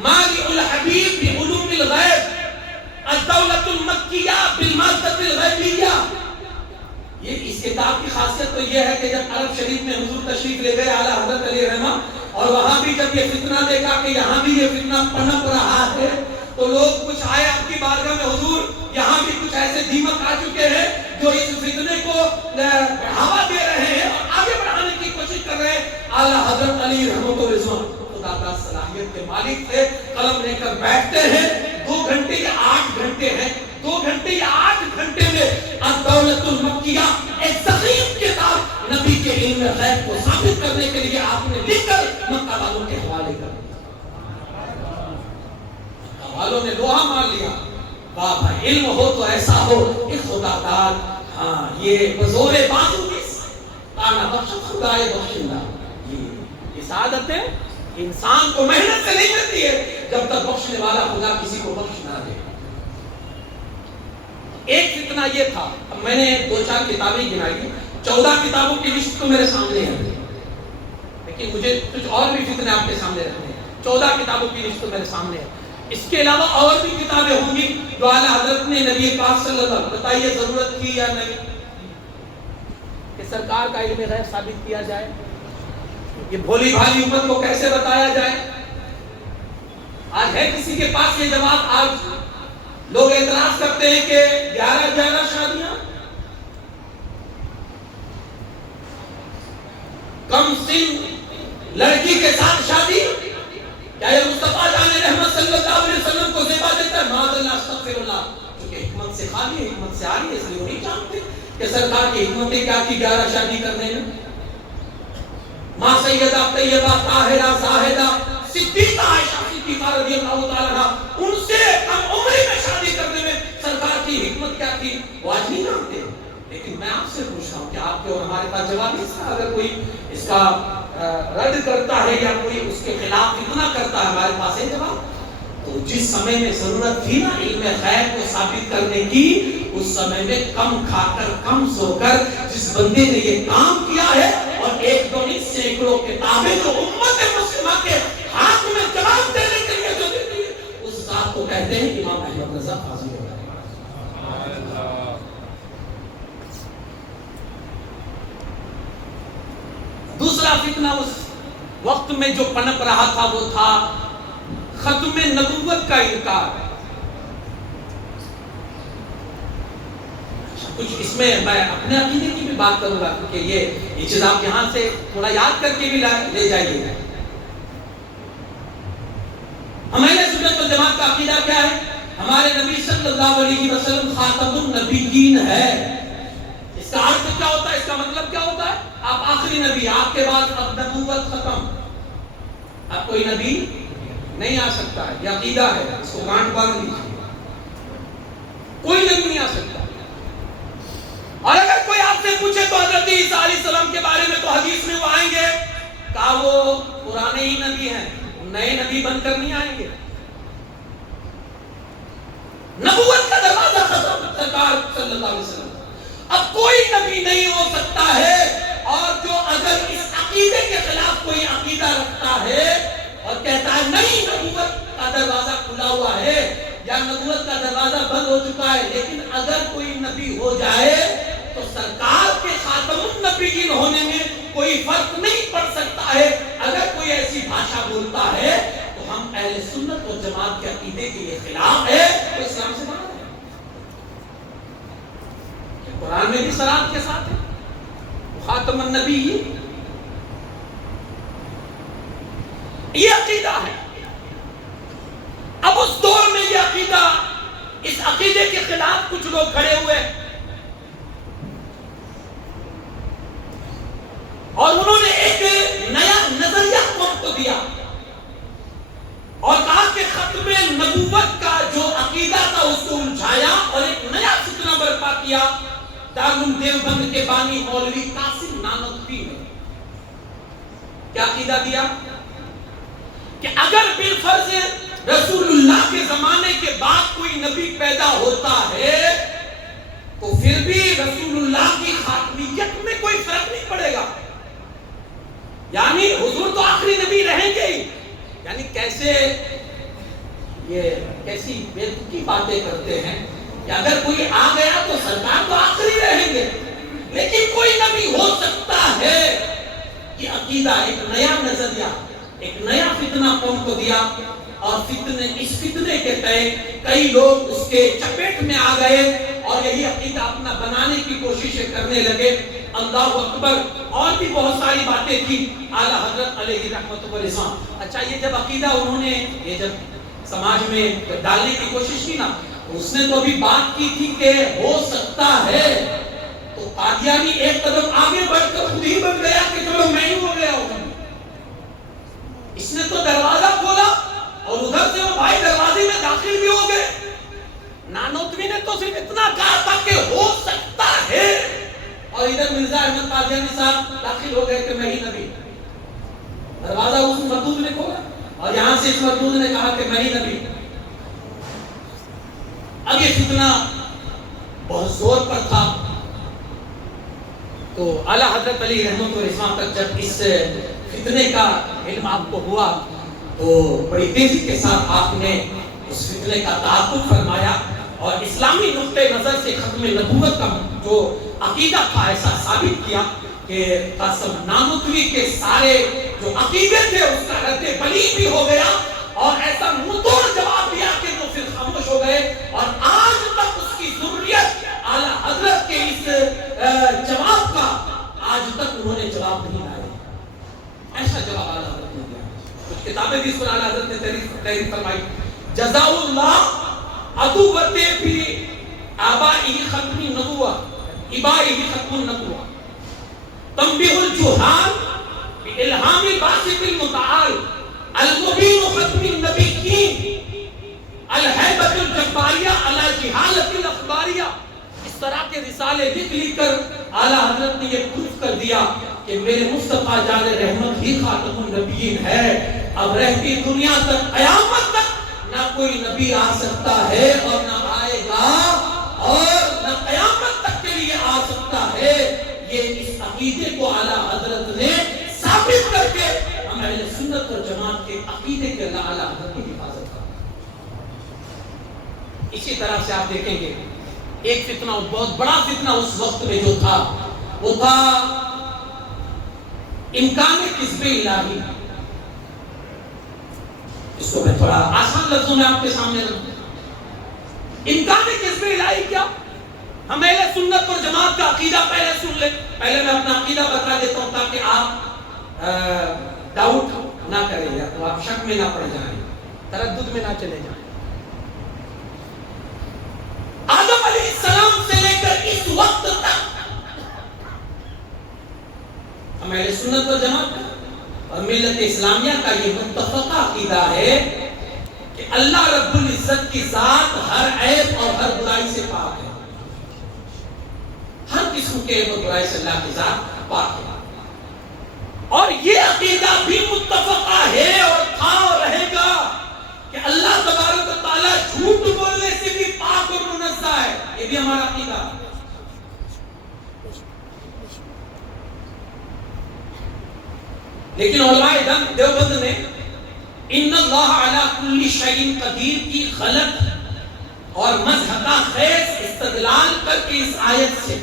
مانع الحبیب بعلوم الغیب الدولة المکیہ بالمادة الغیبیہ۔ یہ اس کتاب کی خاصیت تو یہ ہے کہ جب عرب شریف میں حضور تشریف لے گئے اعلیٰ حضرت علیہ رحمہ، اور وہاں بھی جب یہ فتنہ دیکھا کہ یہاں بھی یہ فتنہ پنپ رہا ہے، تو لوگ کچھ آئے آپ کی بارگاہ میں، حضور یہاں بھی کچھ ایسے دیمک آ چکے ہیں جو اس فتنے کو بڑھاوا دے رہے ہیں اور آگے بڑھانے کی کوشش کر رہے ہیں۔ اعلیٰ حضرت علی رحمۃ اللہ خدا کا صلاحیت کے مالک تھے، قلم لے کر بیٹھتے ہیں، 2 گھنٹے یا 8 گھنٹے ہیں، 2 گھنٹے یا 8 گھنٹے میں الدولة المکیہ، ایک ضخیم کتاب نبی کے علم غیب کو ثابت کرنے کے لیے آپ نے لکھ کر مکہ والوں کے حوالے کر دیا۔ والوں نے لوہا مار لیا، واہ بھائی علم ہو تو ایسا ہو کہ خدا داد، ہاں یہ بزور بازو کس تانا بخش خدائے بخشندہ۔ یہ سعادتیں انسان کو محنت سے نہیں ملتی ہے جب تک بخشنے والا خدا کسی کو بخش نہ دے۔ ایک فتنہ یہ تھا، اب میں نے 2-4 کتابیں گنائی ہیں، 14 کتابوں کی لسٹ تو میرے سامنے ہے، لیکن مجھے کچھ اور بھی فتنے آپ کے سامنے رکھنے ہیں۔ 14 کتابوں کی لسٹ تو میرے سامنے ہے، اس کے علاوہ اور بھی کتابیں ہوں گی جو اعلیٰ حضرت نے نبی پاک صلی اللہ علیہ وسلم، بتائیے ضرورت تھی یا نہیں کہ سرکار کا علم غیب ثابت کیا جائے؟ یہ بھولی بھالی امت کو کیسے بتایا جائے؟ آج ہے کسی کے پاس یہ جواب؟ آج لوگ اعتراض کرتے ہیں کہ 11 شادیاں، کم سن لڑکی کے ساتھ شادی، کیا یہ مصطفیٰ جان رحمت صلی اللہ علیہ وسلم کو زیبا دیتا ہے؟ معاذ اللہ استغفر اللہ، کیونکہ حکمت سے خالی ہے، حکمت سے آ رہی ہے، اس لیے وہ نہیں جانتے کہ سرکار کی حکمتیں کیا کی 11 شادی کرنے میں۔ ماں سیدہ طیبہ طاہرہ زاہدہ صدیقہ عائشہ صدیقہ رضی اللہ تعالیٰ عنہا، ان سے کم عمری میں شادی کرنے میں سرکار کی حکمت کیا تھی وہ آج نہیں جانتے۔ لیکن میں آپ سے پوچھ رہا ہوں کہ آپ کے اور ہمارے پاس جواب اس کا، اگر کوئی اس کا رد کرتا ہے یا کوئی اس کے خلاف فتنہ کرتا ہے، ہمارے پاس ہے جواب۔ تو جس سمے میں ضرورت تھی نا علم غیب کو ثابت کرنے کی، اس سمے میں کم کھا کر کم سو کر جس بندے نے یہ کام کیا ہے، اور 1-2 سینکڑوں کتابیں جو امت مسلمہ کے ہاتھ میں جواب دینے کے لیے جو دیتی ہے، اس ذات کو کہتے ہیں امام احمد رضا فاضل۔ دوسرا فتنہ اس وقت میں جو پنپ رہا تھا وہ تھا ختم نبوت کا انکار. کچھ اس میں میں اپنے عقیدے کی بھی بات کروں گا کیونکہ یہ چیز آپ یہاں سے تھوڑا یاد کر کے بھی لے جائیے گا. ہمارے سنت والجماعت کا عقیدہ کیا ہے؟ ہمارے نبی صلی اللہ علیہ وسلم خاتم النبیین ہے. اس کا عرض کیا ہوتا ہے؟ اس کا مطلب کیا ہوتا ہے؟ آپ آخری نبی، آپ کے بعد اب نبوت ختم، اب کوئی نبی نہیں آ سکتا ہے. یہ عقیدہ ہے، اس کو گانٹ باندھ لیجیے. کوئی نبی نہیں آ سکتا. اور اگر کوئی آپ سے پوچھے تو حضرت عیسیٰ علیہ السلام کے بارے میں تو حدیث میں وہ آئیں گے، کہا وہ پرانے ہی نبی ہیں، نئے نبی بن کر نہیں آئیں گے. نبوت کا دروازہ ختم سرکار صلی اللہ علیہ وسلم. اب کوئی نبی نہیں ہو سکتا ہے. اور جو اگر اس عقیدے کے خلاف کوئی عقیدہ رکھتا ہے اور کہتا ہے نہیں نبوت کا دروازہ کھلا ہوا ہے یا نبوت کا دروازہ بند ہو چکا ہے، لیکن اگر کوئی نبی ہو جائے تو سرکار کے خاتم النبیین ہونے میں کوئی فرق نہیں پڑ سکتا ہے. اگر کوئی ایسی بھاشا بولتا ہے تو ہم اہل سنت و جماعت کے عقیدے کے یہ خلاف ہے، تو اسلام سے باہر ہے. قرآن میں بھی صراحت کے ساتھ ہے خاتم النبی. یہ عقیدہ ہے. اب اس دور میں یہ عقیدہ، اس عقیدے کے خلاف کچھ لوگ کھڑے ہوئے اور انہوں نے ایک نیا نظریہ قوم کو دیا اور کہا کہ ختم نبوت کا جو عقیدہ تھا اس کو الجھایا اور ایک نیا فتنہ برپا کیا. دارالعلوم دیوبند کے بانی مولوی قاسم نانوتوی نے کیا عقیدہ دیا کہ اگر بالفرض رسول اللہ کے زمانے کے بعد کوئی نبی پیدا ہوتا ہے تو پھر بھی رسول اللہ کی خاتمیت میں کوئی فرق نہیں پڑے گا. یعنی حضور تو آخری نبی رہیں گے ہی. یعنی کیسے یہ کیسی بیوقوفی باتیں کرتے ہیں کہ اگر کوئی آ گیا تو سرکار تو آخری رہیں گے لیکن کوئی نبی ہو سکتا ہے. یہ عقیدہ ایک نیا نظریہ، ایک نیا فتنہ قوم کو دیا اور اس فتنے کے تئیں کئی لوگ اس کے چپیٹ میں آ گئے اور یہی عقیدہ اپنا بنانے کی کوششیں کرنے لگے. اللہ اکبر. اور بھی بہت ساری باتیں تھی اعلیٰ حضرت علیہ رحمت و رضوان. اچھا یہ جب عقیدہ انہوں نے یہ جب سماج میں ڈالنے کی کوشش کی نا، اس نے تو ابھی بات کی تھی کہ ہو سکتا ہے، تو قادیانی ایک قدم آگے بڑھ کر خود ہی بن گیا کہ چلو میں ہی ہو گیا ہوں. اس نے تو دروازہ کھولا اور ادھر سے وہ بھائی دروازے میں داخل بھی ہو گئے. نانوتوی نے تو صرف اتنا کہا تھا کہ ہو سکتا ہے اور ادھر مرزا احمد قادیانی صاحب داخل ہو گئے کہ میں ہی نبی. دروازہ اس مردود نے کھولا اور یہاں سے اس مردود نے کہا کہ میں ہی نبی. اب یہ فتنہ بہت زور پر تھا تو اعلیٰ حضرت علی رحمت و رضوان تک جب اس فتنے کا علم آپ کو ہوا تو بڑی تیزی کے ساتھ آپ نے اس فتنے کا تعاقب فرمایا اور اسلامی نقطۂ نظر سے ختم نبوت کا جو عقیدہ تھا ایسا ثابت کیا کہ قاسم نانوتوی کے سارے جو عقیدے تھے اس کا رد بلی بھی ہو گیا اور ایسا منہ توڑ جواب دیا کہ وہ پھر خاموش ہو گئے. اور آج تک اس کی ضروریت اعلیٰ حضرت کے اس جواب کا آج تک انہوں نے جواب نہیں لایا. ایسا جواب اعلیٰ حضرت نے دیا. کچھ کتابیں بھی اس پر اعلیٰ حضرت نے تحریر فرمائی. جزا اللہ عدوت بھی آبائی ختم نبوت ابائی ختم النبوت تنبیہ الجہال بإلہام باسط المتعال المبین ختم النبیین الہیبت الجباریہ علی جہالت الاخباریہ. اس طرح کے رسالے لکھ کر اعلیٰ حضرت نے یہ پروف کر دیا کہ میرے مصطفیٰ جان رحمت ہی خاتم النبیین ہے. اب رہتی دنیا تک قیامت تک نہ کوئی نبی آ سکتا ہے اور نہ آئے گا اور نہ قیامت تک کے لیے آ سکتا ہے. یہ اس عقیدے کو اعلیٰ حضرت نے ثابت کر کے ہم اہل سنت اور جماعت کے عقیدے کے اعلیٰ حضرت کی حفاظت کرتے ہیں. اسی طرح سے آپ دیکھیں گے ایک فتنہ، بہت بڑا فتنہ اس وقت میں جو تھا وہ تھا امکان کذب الہی. اس کو میں تھوڑا آسان لفظوں میں آپ کے سامنے رکھوں. امکان کذب الہی کیا؟ ہم اہل سنت اور جماعت کا عقیدہ پہلے سن لیں. پہلے میں اپنا عقیدہ بتا دیتا ہوں تاکہ آپ ڈاؤٹ نہ کریں یا تو آپ شک میں نہ پڑ جائیں، تردد میں نہ چلے جائیں. آدم علیہ السلام سے لے کر اس وقت تک ہم اہل سنت و جماعت کا اور ملت اسلامیہ کا یہ متفقہ عقیدہ ہے کہ اللہ رب العزت کی ذات ہر عیب اور ہر برائی سے پاک ہے. ہر قسم کے عیب اور برائی سے اللہ کی ذات پاک ہے. اور یہ عقیدہ بھی متفقہ ہے اور تھا اور رہے گا کہ اللہ تبارک و تعالیٰ جھوٹ بولنے سے بھی پاک اور منزہ ہے. یہ بھی ہمارا عقیدہ ہے. لیکن علماء دیوبند نے ان اللہ علی کل شیء قدیر کی غلط اور مضحکہ خیز استدلال کر کے اس آیت سے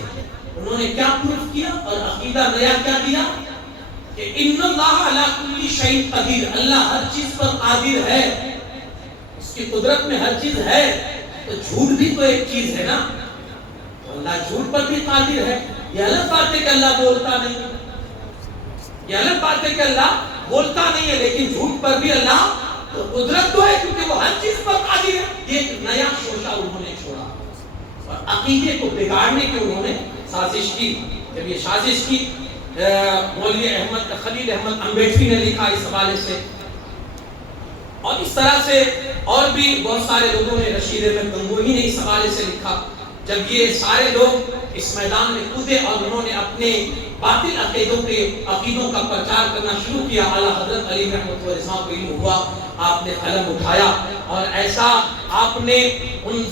انہوں نے کیا پروف کیا اور عقیدہ نیا کیا دیا کہ ان اللہ علی کل شیء قدیر، اللہ ہر چیز پر قادر ہے. اس کی قدرت میں ہر چیز ہے تو جھوٹ بھی تو ایک چیز ہے نا. تو اللہ جھوٹ پر بھی قادر ہے. یہ الگ بات ہے کہ اللہ بولتا نہیں، یہ الگ بات ہے کہ اللہ بولتا نہیں ہے، لیکن جھوٹ پر بھی اللہ تو قدرت تو ہے کیونکہ وہ ہر چیز پر قادر ہے. یہ ایک نیا شوشہ انہوں نے چھوڑا اور عقیدے کو بگاڑنے کی انہوں نے سازش کی. جب یہ سازش کی مولوی احمد خلیل احمد امبیڈکری نے لکھا اس حوالے سے، اور اس طرح سے اور بھی بہت سارے لوگوں نے، رشید احمد گنگوہی نے اس حوالے سے لکھا. جب یہ سارے لوگ اس میدان میں کودے اور انہوں نے اپنے باطل عقیدوں کا پرچار کرنا شروع کیا، اعلیٰ حضرت علی رحمۃ اللہ علیہ کو علم ہوا، آپ نے قلم اٹھایا اور ایسا آپ نے ان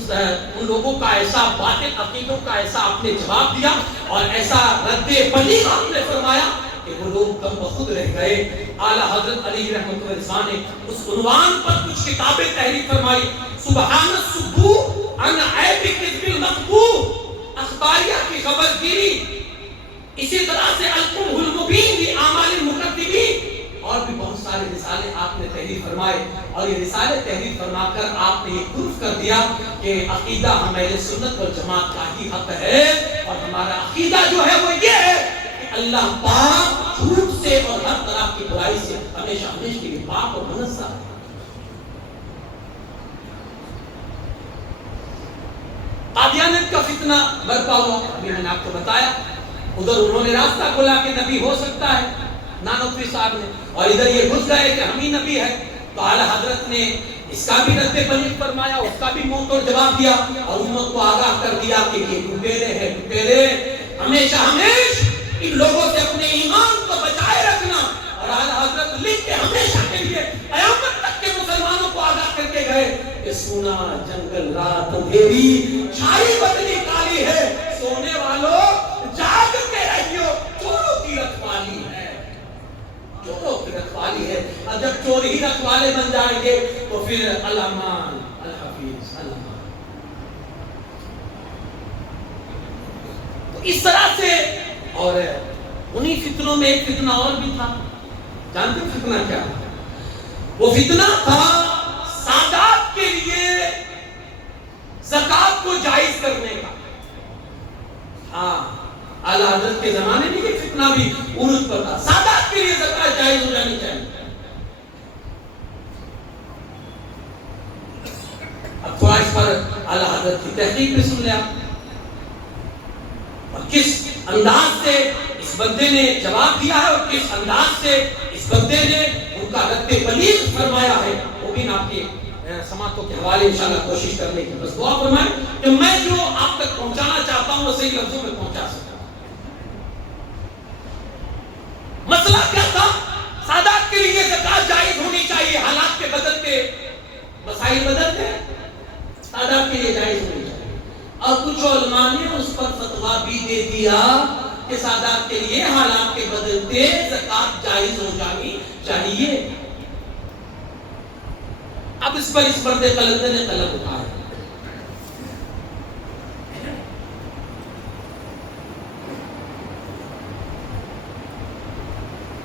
لوگوں کا ایسا باطل عقیدوں کا ایسا آپ نے جواب دیا اور ایسا رد بلیغ آپ نے فرمایا کہ وہ لوگ کم بخود رہ گئے. اعلیٰ حضرت علی رحمۃ اللہ نے اس عنوان پر کچھ کتابیں تحریر فرمائی، سبحان السبوح عن عیب کذب المقبوح، اخباریہ کی خبر گیری. اسی طرح سے القمح المبین بھی اعمال المکذبین، اور بھی بہت سارے رسالے آپ نے تحریر فرمائے. اور یہ رسالے تحریر فرما کر آپ نے یہ پروف کر دیا کہ عقیدہ ہم اہل سنت والجماعت کا ہی حق ہے. اور ہمارا عقیدہ جو ہے وہ یہ ہے کہ اللہ پاک جھوٹ سے اور ہر طرح کی برائی سے ہمیشہ ہمیشہ کے لیے پاک اور منزہ ہے. قادیانیت کا فتنہ برپا ہوا، ابھی میں نے آپ کو بتایا. ادھر انہوں نے راستہ کھولا کہ نبی ہو سکتا ہے نانوتوی صاحب نے، اور ادھر یہ گھس گئے کہ ہم ہی نبی ہے. تو اعلیٰ حضرت نے اس کا بھی رد بلیغ فرمایا، اس کا بھی منہ توڑ جواب دیا اور امت کو آگاہ کر دیا کہ یہ لٹیرے ہیں، لٹیرے. ہمیشہ ہمیشہ ان لوگوں سے اپنے ایمان کو بچائے رکھنا. اور اعلیٰ حضرت لکھ کے ہمیشہ کے لیے قیامت تک کے مسلمانوں کو آگاہ کر کے گئے کہ سونا جنگل رات اندھیری، چھائی بدلی کالی ہے، سونے والوں جاگ کے رہیو، چوروں کی رکھوالی ہے، چوروں کی رکھوالی ہے. اور جب چور ہی رکھوالے بن جائیں گے تو پھر الامان الحفیظ الامان. تو اس طرح سے. اور انہی فتنوں میں ایک فتنہ اور بھی تھا. جانتے ہیں فتنہ کیا؟ وہ فتنہ تھا سادات کے لیے زکات کو جائز کرنے کا. ہاں، اعلیٰ حضرت کے زمانے میں یہ فتنہ بھی عروج پر تھا. سادات کے لیے زکات جائز ہو جانی چاہیے. اب تھوڑا اس پر اعلیٰ حضرت کی تحقیق بھی سن لیا اور کس انداز سے اس بندے نے جواب دیا ہے اور کس انداز سے اس بندے نے ان کا رد بلیغ فرمایا ہے، وہ بھی آپ کے سماعتوں کے حوالے انشاءاللہ کوشش کرنے کی. بس دعا فرمائیں کہ میں جو آپ تک پہنچانا چاہتا ہوں وہ صحیح لفظوں میں پہنچا سکتا ہوں. مسئلہ کیا تھا؟ سادات کے لیے زکات جائز ہونی چاہیے. حالات کے بدلتے، مسائل بدلتے، سادات کے لیے جائز ہونی چاہیے. اور کچھ علماء نے اس پر فتویٰ بھی دے دیا کہ سادات کے لیے حالات کے بدلتے زکات جائز ہو جانی چاہیے. اب اس پر اس مرد قلندر نے قلم اٹھایا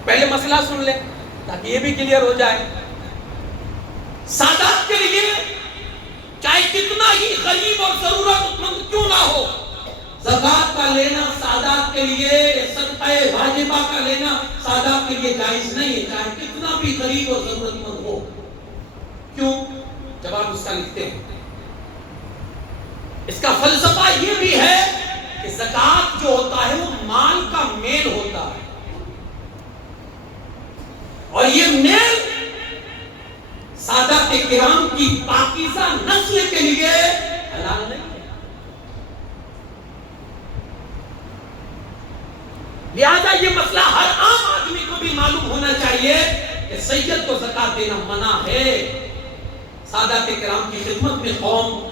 پہلے مسئلہ سن لیں تاکہ یہ بھی کلیئر ہو جائے. سادات کے لیے چاہے کتنا ہی غریب اور ضرورت مند کیوں نہ ہو، زکات کا لینا سادات کے لیے، صدقہ واجبہ کا لینا سادات کے لیے جائز نہیں ہے، چاہے کتنا بھی غریب اور ضرورت مند ہو. کیوں؟ جواب اس کا لکھتے ہیں. اس کا فلسفہ یہ بھی ہے کہ زکات جو ہوتا ہے وہ مال کا میل ہوتا ہے، اور یہ میل سادات کرام کی پاکیزہ نسل کے لیے حلال نہیں ہے. لہذا یہ مسئلہ ہر عام آدمی کو بھی معلوم ہونا چاہیے کہ سید کو زکات دینا منع ہے. سادات کرام کی خدمت میں قوم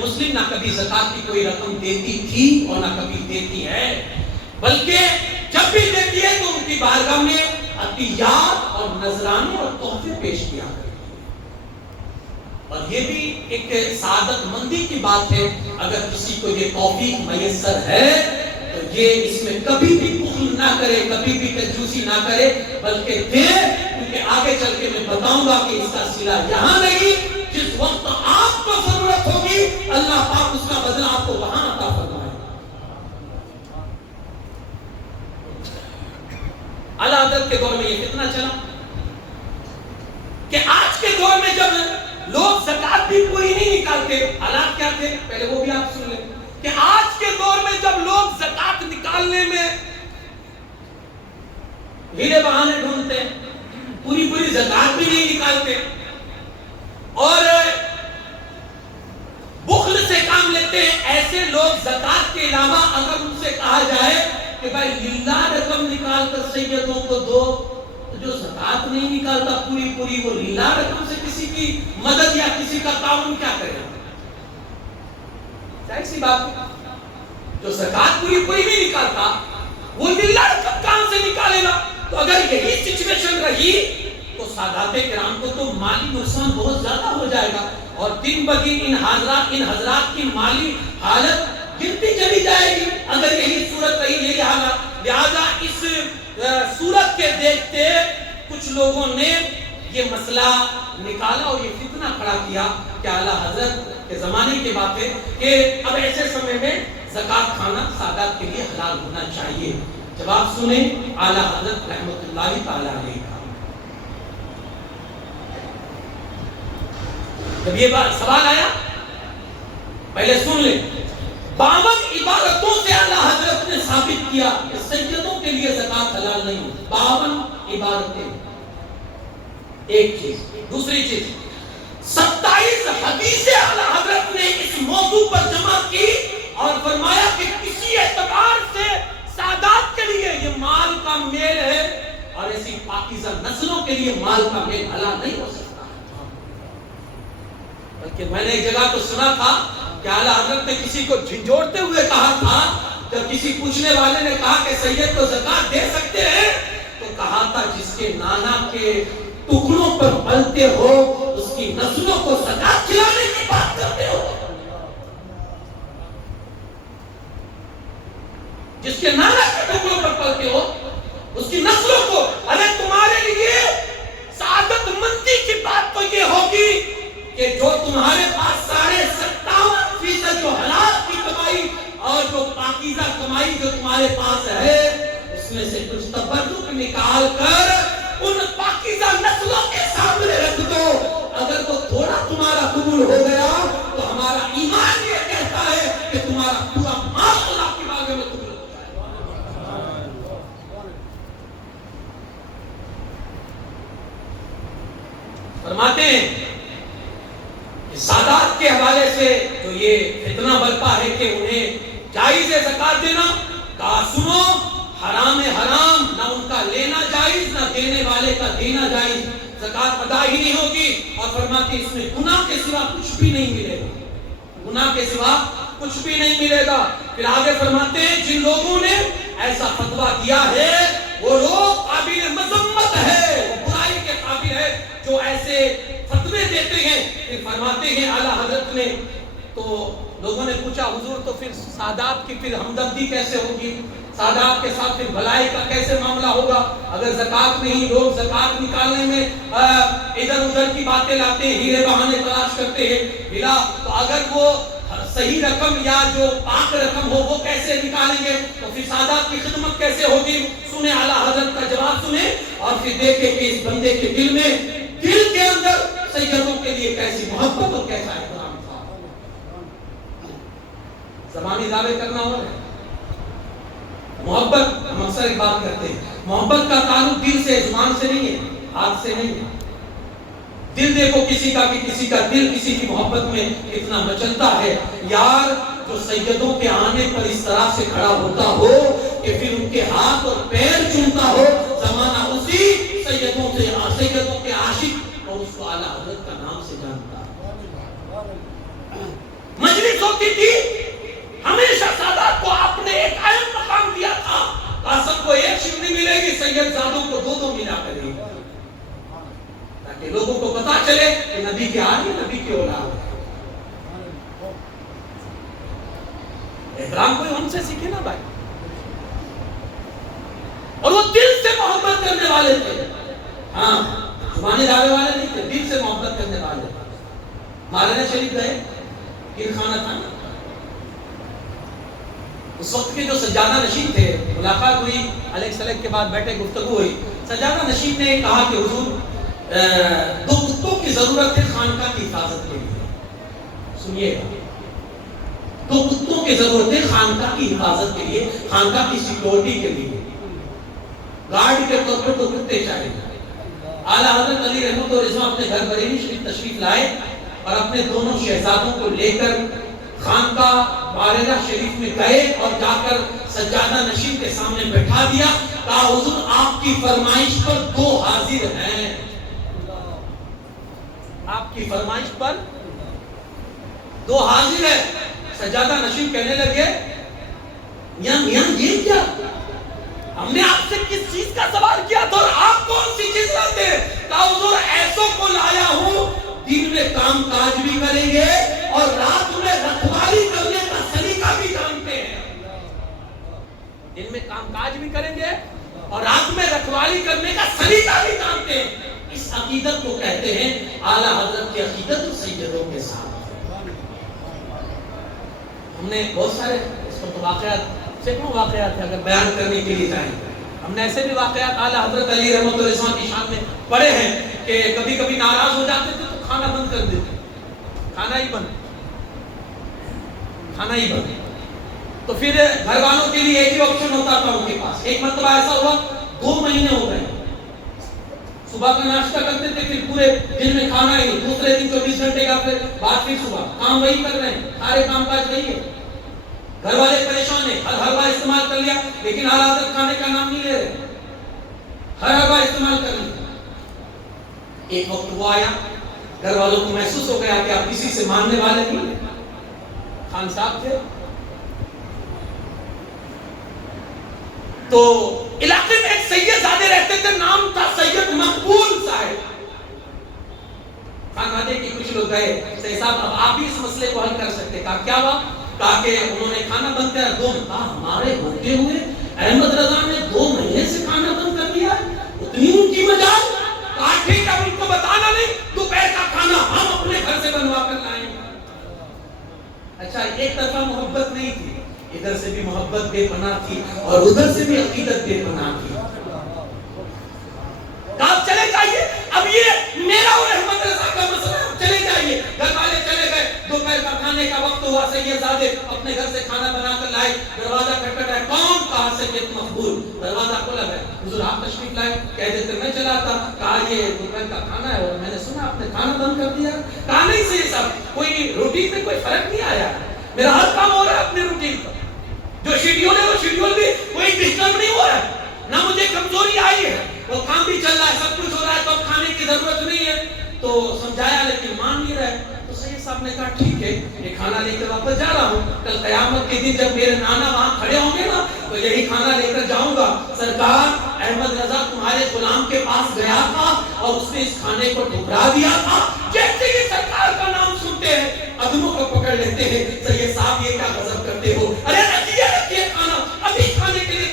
مسلم نہ کبھی زکات کی کوئی رقم دیتی تھی اور نہ کبھی دیتی ہے، بلکہ جب بھی دیتی ہے تو ان کی بارگاہ میں عطیات اور نذرانے اور تحفے پیش کیا کرتی ہے. اور یہ بھی ایک سعادت مندی کی بات ہے اگر کسی کو یہ توفیق میسر ہے تو یہ اس میں کبھی بھی بخل نہ کرے، کبھی بھی کنجوسی نہ کرے، بلکہ دے. کیونکہ آگے چل کے میں بتاؤں گا کہ اس کا صلہ یہاں نہیں، جس وقت آپ کو ضرورت ہوگی اللہ پاک اس کا بدلہ آپ کو وہاں عطا فرمائے. اعلی حضرت کے دور میں یہ کتنا چلا کہ آج کے دور میں جب لوگ زکات بھی پوری نہیں نکالتے، حالات کیا تھے پہلے وہ بھی آپ سن لیں کہ آج کے دور میں جب لوگ زکات نکالنے میں ہیلے بہانے ڈھونڈتے، پوری زکات بھی نہیں نکالتے اور بخل سے کام لیتے ہیں، ایسے لوگ زکات کے علاوہ اگر ان سے کہا جائے کہ بھائی للہ رقم نکال کر سیدوں کو دو، تو جو زکات نہیں نکالتا پوری وہ للہ رقم سے کسی کی مدد یا کسی کا تعاون کیا کرے؟ ظاہر سی بات، جو زکات پوری نہیں نکالتا وہ للہ رقم کہاں سے نکالے گا؟ تو اگر یہی سچویشن رہی تو سادات کرام کو تو مالی نقصان بہت زیادہ ہو جائے گا، اور دن بدن ان حضرات کی مالی حالت گرتی چلی جائے گی اگر یہی صورت رہی، یہی حالت. لہذا اس صورت کے دیکھتے کچھ لوگوں نے یہ مسئلہ نکالا اور یہ فتنہ کھڑا کیا کہ اعلیٰ حضرت کے زمانے کی بات ہے کہ اب ایسے سمے میں زکات کھانا سادات کے لیے حلال ہونا چاہیے. جواب سنیں اعلیٰ حضرت رحمت اللہ تعالی علیہ کا. جب یہ سوال آیا پہلے سن لیں، 52 عبادتوں سے اعلیٰ حضرت نے ثابت کیا کہ سیدوں کے لیے زکات حلال نہیں ہوتی. 52 عبادتیں، ایک چیز. دوسری چیز، 27 حدیثیں اعلیٰ حضرت نے اس موضوع پر جمع کی اور فرمایا کہ کسی اعتبار سے سادات کے لیے یہ مال کا میل ہے اور ایسی پاکیزہ نسلوں کے لیے مال کا میل حلال نہیں ہو سکتا. بلکہ میں نے ایک جگہ تو سنا تھا کہ اعلیٰ حضرت نے کسی کو جھنجھوڑتے ہوئے کہا تھا، جب کسی پوچھنے والے نے کہا کہ سید کو زکات دے سکتے ہیں تو کہا تھا جس کے نانا کے ٹکڑوں پر پلتے ہو اس کی نسلوں کو زکات کھلانے کی بات کرتے ہو. جس کے نانا کے ٹکڑوں پر پلتے ہو اس کی نسلوں کو، ارے تمہارے لیے سعادت مندی کی بات تو یہ ہوگی کہ جو تمہارے پاس 57% جو حلال کی کمائی اور جو پاکیزہ کمائی جو تمہارے پاس ہے اس میں سے کچھ تبرک نکال کر ان پاکیزہ نسلوں کے سامنے رکھ دو. اگر وہ تھوڑا تمہارا قبول ہو گیا تو ہمارا ایمان یہ کہتا ہے کہ تمہارا پورا مال اللہ کی بارگاہ میں قبول ہو جائے. فرماتے ہیں سادات کے حوالے سے جو یہ فتنہ برپا ہے کہ انہیں جائز ہے زکات دینا، کہا سنو حرام حرام، نہ ان کا لینا جائز نہ دینے والے کا دینا جائز، زکات ادا ہی نہیں ہوگی. اور فرماتے اس میں گناہ کے سوا کچھ بھی نہیں ملے گا، گناہ کے سوا کچھ بھی نہیں ملے گا. پھر آگے فرماتے ہیں جن لوگوں نے ایسا فتویٰ دیا ہے وہ لوگ قابل مذمت ہے، وہ برائی کے قابل ہے جو ایسے فتوے دیتے ہیں. پھر فرماتے ہیں اعلیٰ حضرت نے، تو لوگوں نے پوچھا حضور تو پھر سادات کی پھر ہمدردی کیسے ہوگی؟ سادات کے ساتھ پھر بھلائی کا کیسے معاملہ ہوگا؟ اگر زکات نہیں، لوگ زکات نکالنے میں ادھر ادھر کی باتیں لاتے ہیں، ہیرے بہانے تلاش کرتے ہیں بلا، تو اگر وہ صحیح رقم یا جو پاک رقم ہو وہ کیسے نکالیں گے؟ تو پھر سادات کی خدمت کیسے ہوگی؟ سنیں اعلیٰ حضرت کا جواب سنیں اور پھر دیکھیں کہ اس بندے کے دل کے اندر سیدوں کے لیے کیسی محبت اور کیسا احترام تھا۔ زبانی دعوے کرنا ہو رہا ہے محبت، ہم اکثر ایک بات کرتے ہیں، محبت کا تعلق دل سے، زبان سے نہیں ہے، ہاتھ سے نہیں ہے۔ دل دیکھو کسی کا کہ کسی کا دل کسی کی محبت میں اتنا مچلتا ہے، یار جو سیدوں کے آنے پر اس طرح سے کھڑا ہوتا ہو کہ پھر ان کے ہاتھ اور پیر چومتا ہو، زمانہ اسی سیدوں کے عاشق اور اس کو اعلیٰ حضرت کا نام سے جانتا۔ مجلس ہوتی تھی، ہمیشہ سادات کو آپ نے ایک اہم مقام دیا تھا، قاسم کو ایک شکنی ملے گی، سید زادوں کو دو دو ملا کرے گی، تاکہ لوگوں کو پتا چلے کہ نبی کے آدمی نبی کے اولاد ہے۔ احترام کوئی ہم سے سیکھے نا بھائی، اور وہ دل سے محبت کرنے والے تھے، ہاں زبانی دعوے والے نہیں تھے، دل سے محبت کرنے والے تھے۔ مارنا شریف گئے، پیر خانہ تھا، اس وقت کے جو سجادہ نشین تھے، ملاقات ہوئی، علیہ السلام کے بعد بیٹھے، گفتگو ہوئی، سجادہ نشین نے کہا کہ حضور دو کتوں کی ضرورت ہے خانقاہ کی حفاظت کے لیے، سنیے گا، دو کتوں کی ضرورت ہے خانقاہ کی حفاظت کے لیے، خانقاہ کی سیکیورٹی کے لیے، گارڈ کے طور پر دو کتے چاہیے۔ اعلیٰ حضرت علی رحمت و رضوان اپنے گھر بریلی شریف تشریف لائے اور اپنے دونوں شہزادوں کو لے کر خانقاہ بارگاہ شریف میں گئے اور جا کر سجادہ نشین کے سامنے بٹھا دیا، کہا حضور آپ کی فرمائش پر دو حاضر ہیں، آپ کی فرمائش پر دو حاضر ہیں۔ سجادہ نشین کہنے لگے میاں یہ کیا، ہم نے آپ سے کس چیز کا سوال کیا تھا اور آپ کون سی چیز لاتے ہیں؟ کہا حضور ایسوں کو لایا ہوں، دن میں کام کاج بھی کریں گے اور رات میں رکھوالی کرنے کا سلیقہ بھی جانتے ہیں، دن میں کام کاج بھی کریں گے اور رات میں رکھوالی کرنے کا سلیقہ بھی جانتے ہیں۔ اس عقیدت کو کہتے ہیں اعلیٰ حضرت کی عقیدت اور سیدوں کے ساتھ۔ ہم نے بہت سارے اس پر تو واقعات، سینکڑوں واقعات ہیں اگر بیان کرنے کے لیے چاہیں، ہم نے ایسے بھی واقعات اعلیٰ حضرت علی رحمۃ اللہ علیہ کی شان میں پڑھے ہیں کہ کبھی کبھی ناراض ہو جاتے تھے تو کھانا بند کر دیتے، کھانا ہی بند۔ تو پھر گھر والوں کے لیے ایک ہی آپشن ہوتا تھا ان کے پاس۔ ایک مرتبہ ایسا ہوا 2 مہینے ہو گئے، صبح کا ناشتہ کرتے تھے پھر پورے دن میں کھانا ہی، دوسرے دن 24 گھنٹے کا بعد پھر صبح، کام وہی کر رہے ہیں، سارے کام کاج وہی ہے، گھر والے پریشان ہیں، ہر حلوہ استعمال کر لیا لیکن اعلیٰ حضرت کھانے کا نام نہیں لے رہے، ہر حلوہ استعمال کر لیا۔ ایک وقت وہ آیا، گھر والوں کو محسوس ہو گیا کہ آپ کسی سے ماننے والے نہیں، خان صاحب تھے، تو علاقے میں ایک سید زادے رہتے تھے، نام تھا سید مقبول صاحب۔ خانوادے کے کچھ لوگ گئے، سید صاحب اب آپ بھی اس مسئلے کو حل کر سکتے، کہا کیا ہوا؟ کہا کہ انہوں نے کھانا بند کیا، ہمارے ہوتے ہوئے احمد رضا نے 2 مہینے سے کھانا بند کر دیا، اتنی ان کی مجال؟ کہا ٹھیک ہے ان کو بتانا نہیں، دوپہر کا کھانا ہم اپنے گھر سے بنوا کر لائیں گے۔ اچھا ایک طرفہ محبت نہیں تھی، ادھر سے بھی محبت بے پناہ تھی اور ادھر سے بھی عقیدت بے پناہ تھی۔ آپ چلے جائیے، اب یہ میرا اور احمد رضا کا مسئلہ، چلے جائیے۔ گھر والے چلے گئے، دوپہر کا کھانے کا وقت ہوا، سید زادے اپنے گھر سے کھانا بنا کر لائے، دروازہ کھٹکھٹایا، کون؟ کہا سید مقبول۔ دروازہ کھولا گیا، حضور آپ تشریف لائے، کہہ دیتے میں چلا تھا، کہا یہ دوپہر کا کھانا ہے اور میں نے سنا آپ نے کھانا بند کر دیا۔ کہا نہیں سید صاحب، کوئی روٹین میں کوئی فرق نہیں آیا، میرا ہر کام ہو رہا ہے اپنے روٹین پر، جو شیڈیول ہے وہ شیڈیول بھی کوئی ڈسٹرب نہیں ہو رہا ہے، نہ مجھے کمزوری آئی ہے، وہ کام بھی چل رہا ہے، سب کچھ ہو رہا ہے، تو اب کھانے کی ضرورت نہیں ہے۔ تو سمجھایا لیکن مان نہیں رہے، تو سید صاحب نے کہا ٹھیک ہے یہ کھانا لے کر واپس جا رہا ہوں، کل قیامت کے دن جب میرے نانا وہاں کھڑے ہوں گے نا تو یہی کھانا لے کر جاؤں گا، سرکار احمد رضا تمہارے غلام کے پاس گیا تھا اور اس نے اس کھانے کو ٹھکرا دیا تھا۔ جیسے ہی سرکار کا نام سنتے ہیں قدموں کو پکڑ لیتے ہیں، سید صاحب یہ کیا غضب کرتے ہو، ارے رکھیے کھانا، ابھی کھانے کے لیے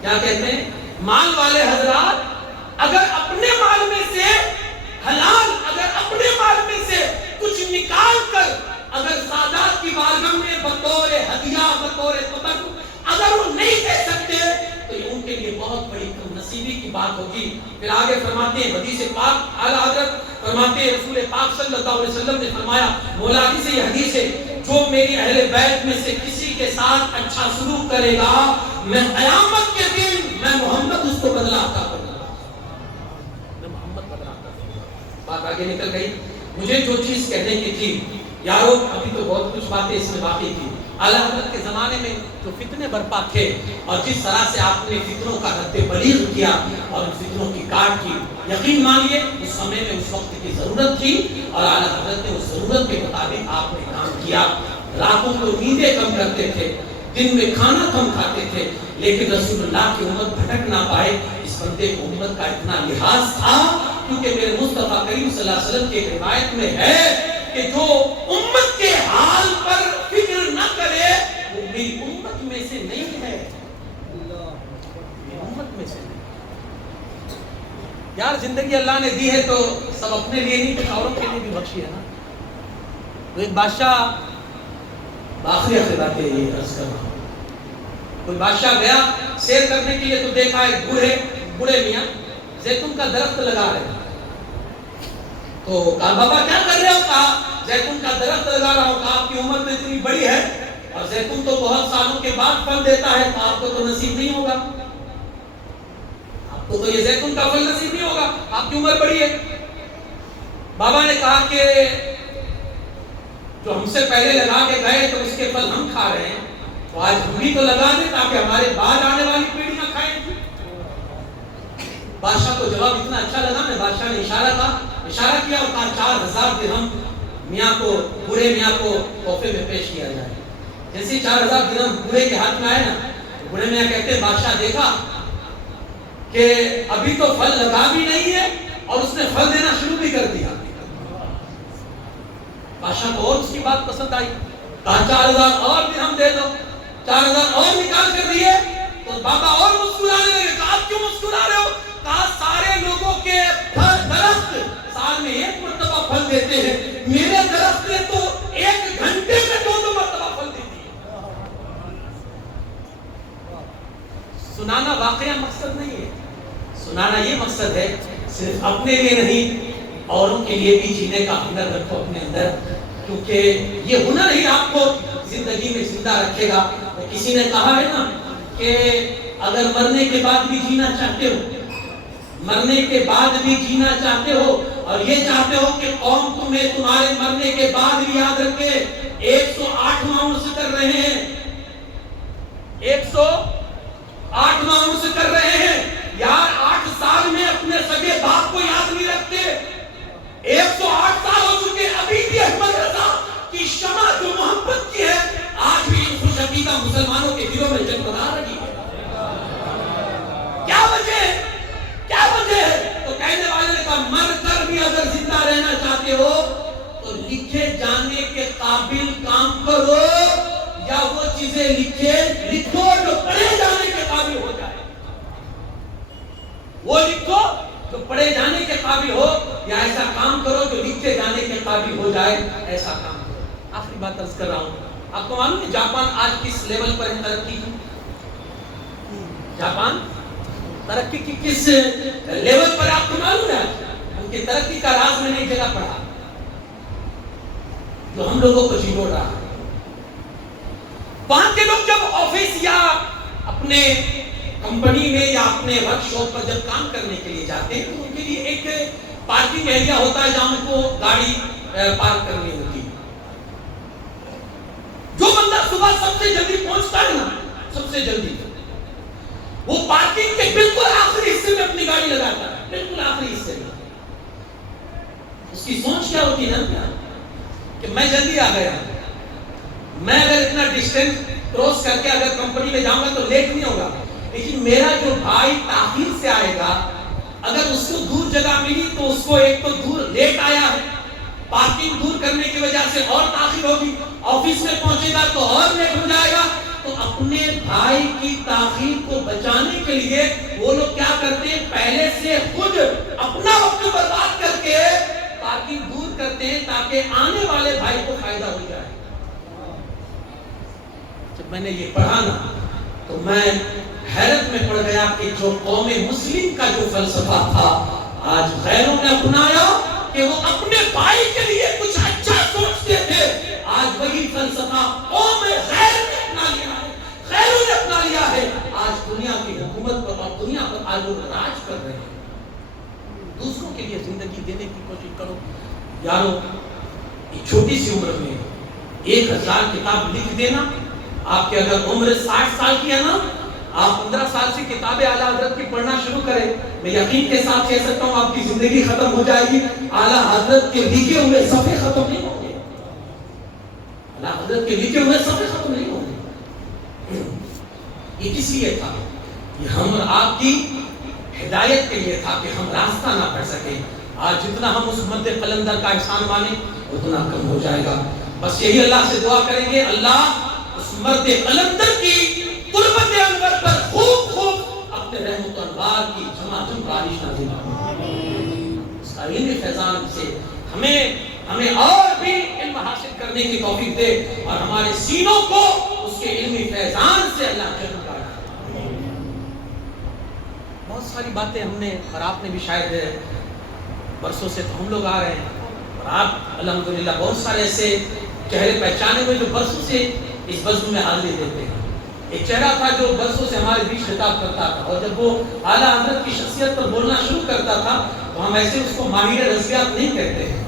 کیا کہتے ہیں؟ مال والے حضرات اگر اپنے مال میں سے حلال، اگر اپنے مال میں سے کچھ نکال کر اگر سادات کی بارگاہ میں بطور ہدیہ، بطور تبرک اگر وہ نہیں دے سکتے تو یہ ان کے لیے بہت بڑی کم نصیبی کی بات ہوگی۔ پھر آگے فرماتے ہیں حدیث پاک، اعلیٰ حضرت فرماتے ہیں رسول پاک صلی اللہ علیہ وسلم نے فرمایا، مولا علی سے یہ حدیث ہے، جو میری اہل بیت میں سے کسی کے ساتھ اچھا سلوک کرے گا میں قیامت کے دن میں محمد اس کو بدلہ عطا کروں گا، میں محمد بدلہ عطا کروں گا۔ بات آگے نکل گئی۔ مجھے جو چیز کہنے کی تھی یارو، ابھی تو بہت کچھ باتیں اس میں باقی تھی۔ اعلیٰ حضرت کے زمانے میں جو فتنے برپا تھے اور جس طرح سے آپ نے فتنوں کا رد بلیغ کیا اور ان فتنوں کی کاٹ کی، یقین مانیے اس سمے میں اس وقت کی ضرورت تھی اور اعلیٰ حضرت نے اس ضرورت کے مطابق آپ نے کام کیا۔ راتوں کو نیندیں کم کرتے تھے، دن میں کھانا کم کھاتے تھے، لیکن رسول اللہ کی امت بھٹک نہ پائے اس بندے کو امت کا اتنا لحاظ تھا، کیونکہ میرے مصطفیٰ کریم صلی اللہ علیہ وسلم کی ایک روایت میں ہے کہ جو امت کے حال پر فکر نہ کرے وہ میری امت میں سے نہیں ہے، میری امت میں سے نہیں۔ یار زندگی اللہ نے دی ہے تو سب اپنے لیے نہیں کچھ اوروں کے لیے بھی بخشی ہے نا۔ تو ایک بادشاہ، آخری بات یہ عرض کر رہا ہوں، کوئی بادشاہ گیا سیر کرنے کے لیے تو دیکھا ایک بوڑھے میاں زیتون کا درخت لگا رہے ہیں۔ تو کہا بابا کیا کر رہے ہو؟ کہا زیتون کا درخت لگا رہا ہوں۔ کہا آپ کی عمر تو اتنی بڑی ہے اور زیتون تو بہت سالوں کے بعد پھل دیتا ہے، تو آپ کو تو نصیب نہیں ہوگا، آپ کو تو یہ زیتون کا پھل نصیب نہیں ہوگا، آپ کی عمر بڑی ہے۔ بابا نے کہا کہ جو ہم سے پہلے لگا کے گئے تو اس کے پھل ہم کھا رہے ہیں، تو آج ہم بھی تو لگا دیں تاکہ ہمارے بعد آنے والی پیڑھی نہ کھائیں۔ بادشاہ کو جواب اتنا اچھا لگا، میں بادشاہ نے اشارہ کیا اور کہا 4000 درہم میاں کو، بوڑھے میاں کو تحفے میں پیش کیا جائے۔ جیسے 4000 درہم بوڑھے کے ہاتھ میں آئے نا، بوڑھے میاں کہتے ہیں بادشاہ دیکھا کہ ابھی تو پھل لگا بھی نہیں ہے اور اس نے پھل دینا شروع بھی کر دیا۔ بادشاہ کو اور اس کی بات پسند آئی، کہا 4000 اور درہم دے دو۔ 4000 اور نکال کر دیے تو بابا اور مسکرانے لگے۔ کہا آپ کیوں مسکرا رہے ہو؟ کہا سارے لوگوں کے درخت سال میں ایک مرتبہ پھل دیتے ہیں، میرے درخت نے تو ایک گھنٹے میں 2 مرتبہ پھل دیتی ہے۔ سنانا واقعہ مقصد نہیں ہے، سنانا یہ مقصد ہے صرف اپنے لیے نہیں اوروں کے لیے بھی جینے کا ہنر رکھو اپنے اندر، کیونکہ یہ ہنر ہی آپ کو زندگی میں زندہ رکھے گا۔ کسی نے کہا ہے نا کہ اگر مرنے کے بعد بھی جینا چاہتے ہو، مرنے کے بعد بھی جینا چاہتے ہو اور یہ چاہتے ہو کہ قوم تمہیں تمہارے مرنے کے بعد بھی یاد رکھے، 108واں عرس کر رہے ہیں، 108واں عرس کر رہے ہیں یار، 8 سال میں اپنے سگے باپ کو یاد نہیں رکھتے، 108 سال ہو چکے، ابھی بھی احمد رضا کی شمع جو محبت کی ہے آج بھی ان خوش عقیدہ مسلمانوں کے دلوں میں جگمگا رہی ہے۔ کیا وجہ ہے؟ کیا وجہ ہے؟ تو کہنے والے نے کہا مر کر بھی اگر زندہ رہنا چاہتے ہو تو لکھے جانے کے قابل کام کرو، یا وہ چیزیں لکھو جو پڑھے جانے کے قابل ہو جائے، وہ لکھو جو پڑھے جانے کے قابل ہو، یا ایسا کام کرو جو لکھے جانے کے قابل ہو جائے، ایسا کام کرو۔ آخری بات عرض کر رہا ہوں، آپ کو معلوم ہے جاپان آج کس لیول پر ترقی کی؟ جاپان ترقی کی کس لیول پر آپ کو معلوم ہے؟ ان کی ترقی کا راز میں نہیں جگہ پڑا جو ہم لوگوں کو جھنجھوڑ رہا ہے۔ وہاں کے لوگ جب آفس یا اپنے کمپنی میں یا اپنے ورک شاپ پر جب کام کرنے کے لیے جاتے ہیں تو ان کے لیے ایک پارکنگ ایریا ہوتا ہے جہاں ان کو گاڑی پارک کرنی ہوتی ہے۔ جو بندہ صبح سب سے جلدی پہنچتا ہے نا، سب سے جلدی وہ پارکنگ کے بالکل آخری حصے میں اپنی گاڑی لگاتا ہے، بالکل آخری حصے میں۔ اس کی سوچ کیا ہوتی ہے نا کہ میں جلدی آ گیا، میں اگر اتنا ڈسٹینس کراس کر کے اگر کمپنی میں جاؤں گا تو لیٹ نہیں ہوگا، لیکن میرا جو بھائی تاخیر سے آئے گا اگر اس کو دور جگہ ملی تو اس کو ایک تو دور لیٹ آیا ہے، پارکنگ دور کرنے کی وجہ سے اور تاخیر ہوگی، آفس میں پہنچے گا تو اور لیٹ ہو جائے گا، تو اپنے بھائی کی تاخیر کو بچانے کے لیے وہ لوگ کیا کرتے ہیں، پہلے سے خود اپنا وقت برباد کر کے تاکہ دور کرتے ہیں تاکہ آنے والے بھائی کو فائدہ ہو جائے۔ جب میں نے یہ پڑھا نا تو میں حیرت میں پڑ گیا کہ جو قوم مسلم کا جو فلسفہ تھا آج غیروں نے اپنایا کہ وہ اپنے بھائی کے لیے کچھ اچھا سوچتے تھے، آج وہی فلسفہ قوم غیر نے اپنا لیا ہے، غیروں نے اپنا لیا ہے۔ آج دنیا کی حکومت پر اور دنیا پر آج وہ راج کر رہے ہیں۔ دوسروں کے لیے زندگی دینے کی کوشش کرو یارو۔ ایک چھوٹی سی عمر میں 1000 کتاب لکھ دینا، آپ کی اگر عمر 60 سال کی ہے نا، آپ 15 سال سے کتاب اعلیٰ حضرت کی پڑھنا شروع کریں، میں یقین کے ساتھ کہہ سکتا ہوں آپ کی زندگی ختم ہو جائے گی، اعلیٰ حضرت کے لکھے ہوئے صفحے ختم نہیں ہوں گے، اعلیٰ حضرت کے لکھے ہوئے صفحے ختم نہیں ہوں گے۔ یہ کس لیے تھا؟ یہ ہم اور آپ کی ہدایت کے لیے تھا کہ ہم راستہ نہ پڑ سکیں۔ آج جتنا ہم اس مرد قلندر کا احسان مانیں اتنا کم ہو جائے گا۔ بس یہی اللہ سے دعا کریں گے، اللہ اس مرد قلندر کی قربت انور پر خوب خوب اپنے رحمت و انوار کی جھماجھم بارش نازل فرمائے۔ اس کا علم فیضان سے ہمیں اور بھی علم حاصل کرنے کی توفیق دے اور ہمارے سینوں کو اس کے علمی فیضان سے اللہ جذب کرے۔ بہت ساری باتیں ہم نے اور آپ نے بھی شاید برسوں سے تو ہم لوگ آ رہے ہیں اور آپ الحمدللہ بہت سارے ایسے چہرے پہچانے ہوئے جو برسوں سے اس بزم میں حاضری دیتے ہیں۔ ایک چہرہ تھا جو برسوں سے ہمارے بیچ خطاب کرتا تھا اور جب وہ اعلیٰ حضرت کی شخصیت پر بولنا شروع کرتا تھا تو ہم ایسے اس کو ماہر رضیات نہیں کہتے ہیں۔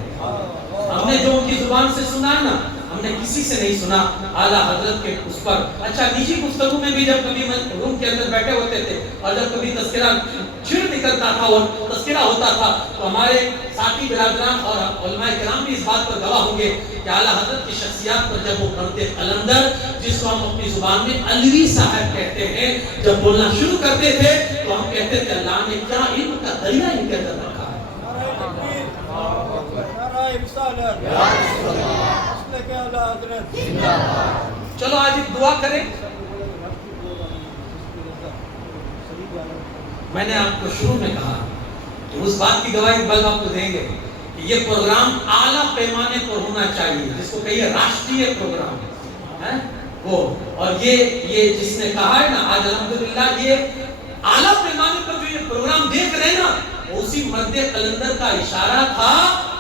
ہم نے جو ان کی زبان سے سنا ہے نا، ہم نے کسی سے نہیں سنا اعلیٰ حضرت کے اس پر۔ اچھا نجی گفتگو میں بھی جب کبھی روم کے اندر بیٹھے ہوتے تھے اور جب کبھی تذکرہ چھڑ نکلتا تھا اور تذکرہ ہوتا تھا تو ہمارے ساتھی برادران اور علماء کرام بھی اس بات پر گواہ ہوں گے کہ اعلیٰ حضرت کی شخصیات پر جب وہ مرد قلندر، جس کو ہم اپنی زبان میں علوی صاحب کہتے ہیں، جب بولنا شروع کرتے تھے تو ہم کہتے تھے اللہ نے کیا علم کا دریا ان کے اندر رکھا ہے۔ چلو آج ایک دعا کریں۔ میں نے آپ کو شروع میں کہا کہ اس بات کی گواہی بل آپ کو دیں گے کہ یہ پروگرام اعلیٰ پیمانے پر ہونا چاہیے، جس کو کہیے راشٹریہ پروگرام ہے وہ، اور یہ جس نے کہا ہے نا آج الحمدللہ یہ اعلیٰ پیمانے پر جو یہ پروگرام دیکھ رہے ہیں نا، اسی مرد قلندر کا اشارہ تھا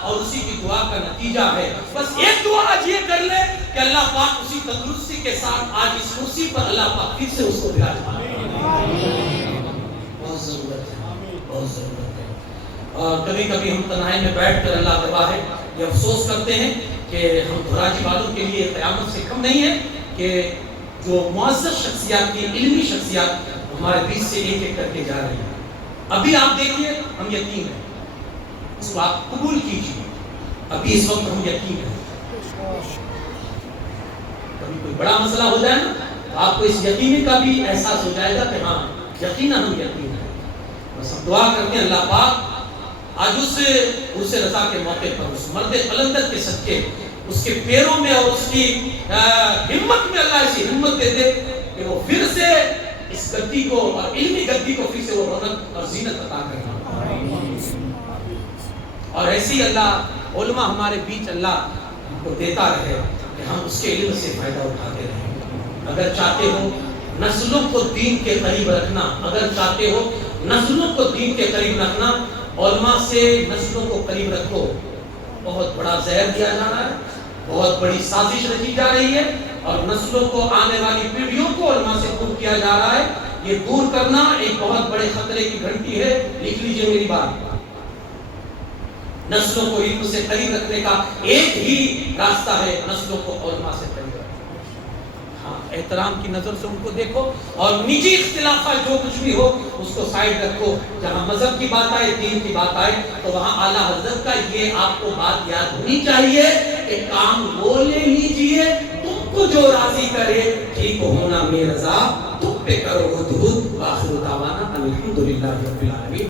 اور اسی کی دعا کا نتیجہ ہے۔ بس ایک دعا آج یہ کر لے کہ اللہ پاک اسی تندرستی کے ساتھ آج اس کرسی پر اللہ پاک پھر سے اس کو براجمان کرے۔ بہت ضرورت ہے، بہت ضرورت ہے۔ اور کبھی کبھی ہم تنہائی میں بیٹھ کر اللہ گواہ ہے یہ افسوس کرتے ہیں کہ ہم دھراجی والوں کے لیے قیامت سے کم نہیں ہے کہ جو معزز شخصیات کی علمی شخصیات ہمارے بیچ سے ایک ایک کر کے جا رہی ہیں۔ ابھی آپ دیکھیے ہم یقین ہیں، اس کو آپ قبول کیجیے، ابھی اس وقت ہم یقین ہیں۔ کبھی کوئی بڑا مسئلہ ہو جائے نا تو آپ کو اس یقین کا بھی احساس ہو جائے گا کہ ہاں یقیناً ہم یقین ہیں۔ بس ہم دعا کرتے ہیں اللہ پاک آج اس رضا کے موقع پر اس مرد قلندر کے صدقے اس کے پیروں میں اور اس کی ہمت میں اللہ ایسی ہمت دے دے کہ وہ پھر سے اس گدی کو اور علمی گدی کو پھر سے وہ رونق اور زینت عطا کرنا، اور ایسی اللہ علماء ہمارے بیچ اللہ ہم کو دیتا رہے کہ ہم اس کے علم سے فائدہ اٹھاتے رہیں۔ اگر چاہتے ہو نسلوں کو دین کے قریب رکھنا، اگر چاہتے ہو نسلوں کو دین کے قریب رکھنا، علماء سے نسلوں کو قریب رکھو۔ بہت بڑا زہر دیا جا رہا ہے، بہت بڑی سازش رچی جا رہی ہے اور نسلوں کو، آنے والی پیڑھیوں کو علماء سے دور کیا جا رہا ہے۔ یہ دور کرنا ایک بہت بڑے خطرے کی گھنٹی ہے، لکھ لیجئے میری بات۔ نسلوں کو علم سے قریب رکھنے کا ایک ہی راستہ ہے، نسلوں کو علماء سے قریب رکھنا۔ ہاں احترام کی نظر سے ان کو دیکھو اور نجی اختلافات جو کچھ بھی ہو اس کو سائڈ رکھو۔ جہاں مذہب کی بات آئے، دین کی بات آئے تو وہاں اعلیٰ حضرت کا یہ آپ کو بات یاد ہونی چاہیے کہ کام وہ لے لیجئے تم کو جو راضی کرے، ٹھیک ہونا میں رضا، تم پہ کرو درود، وآخر دعوانا الحمدللہ رب العالمین۔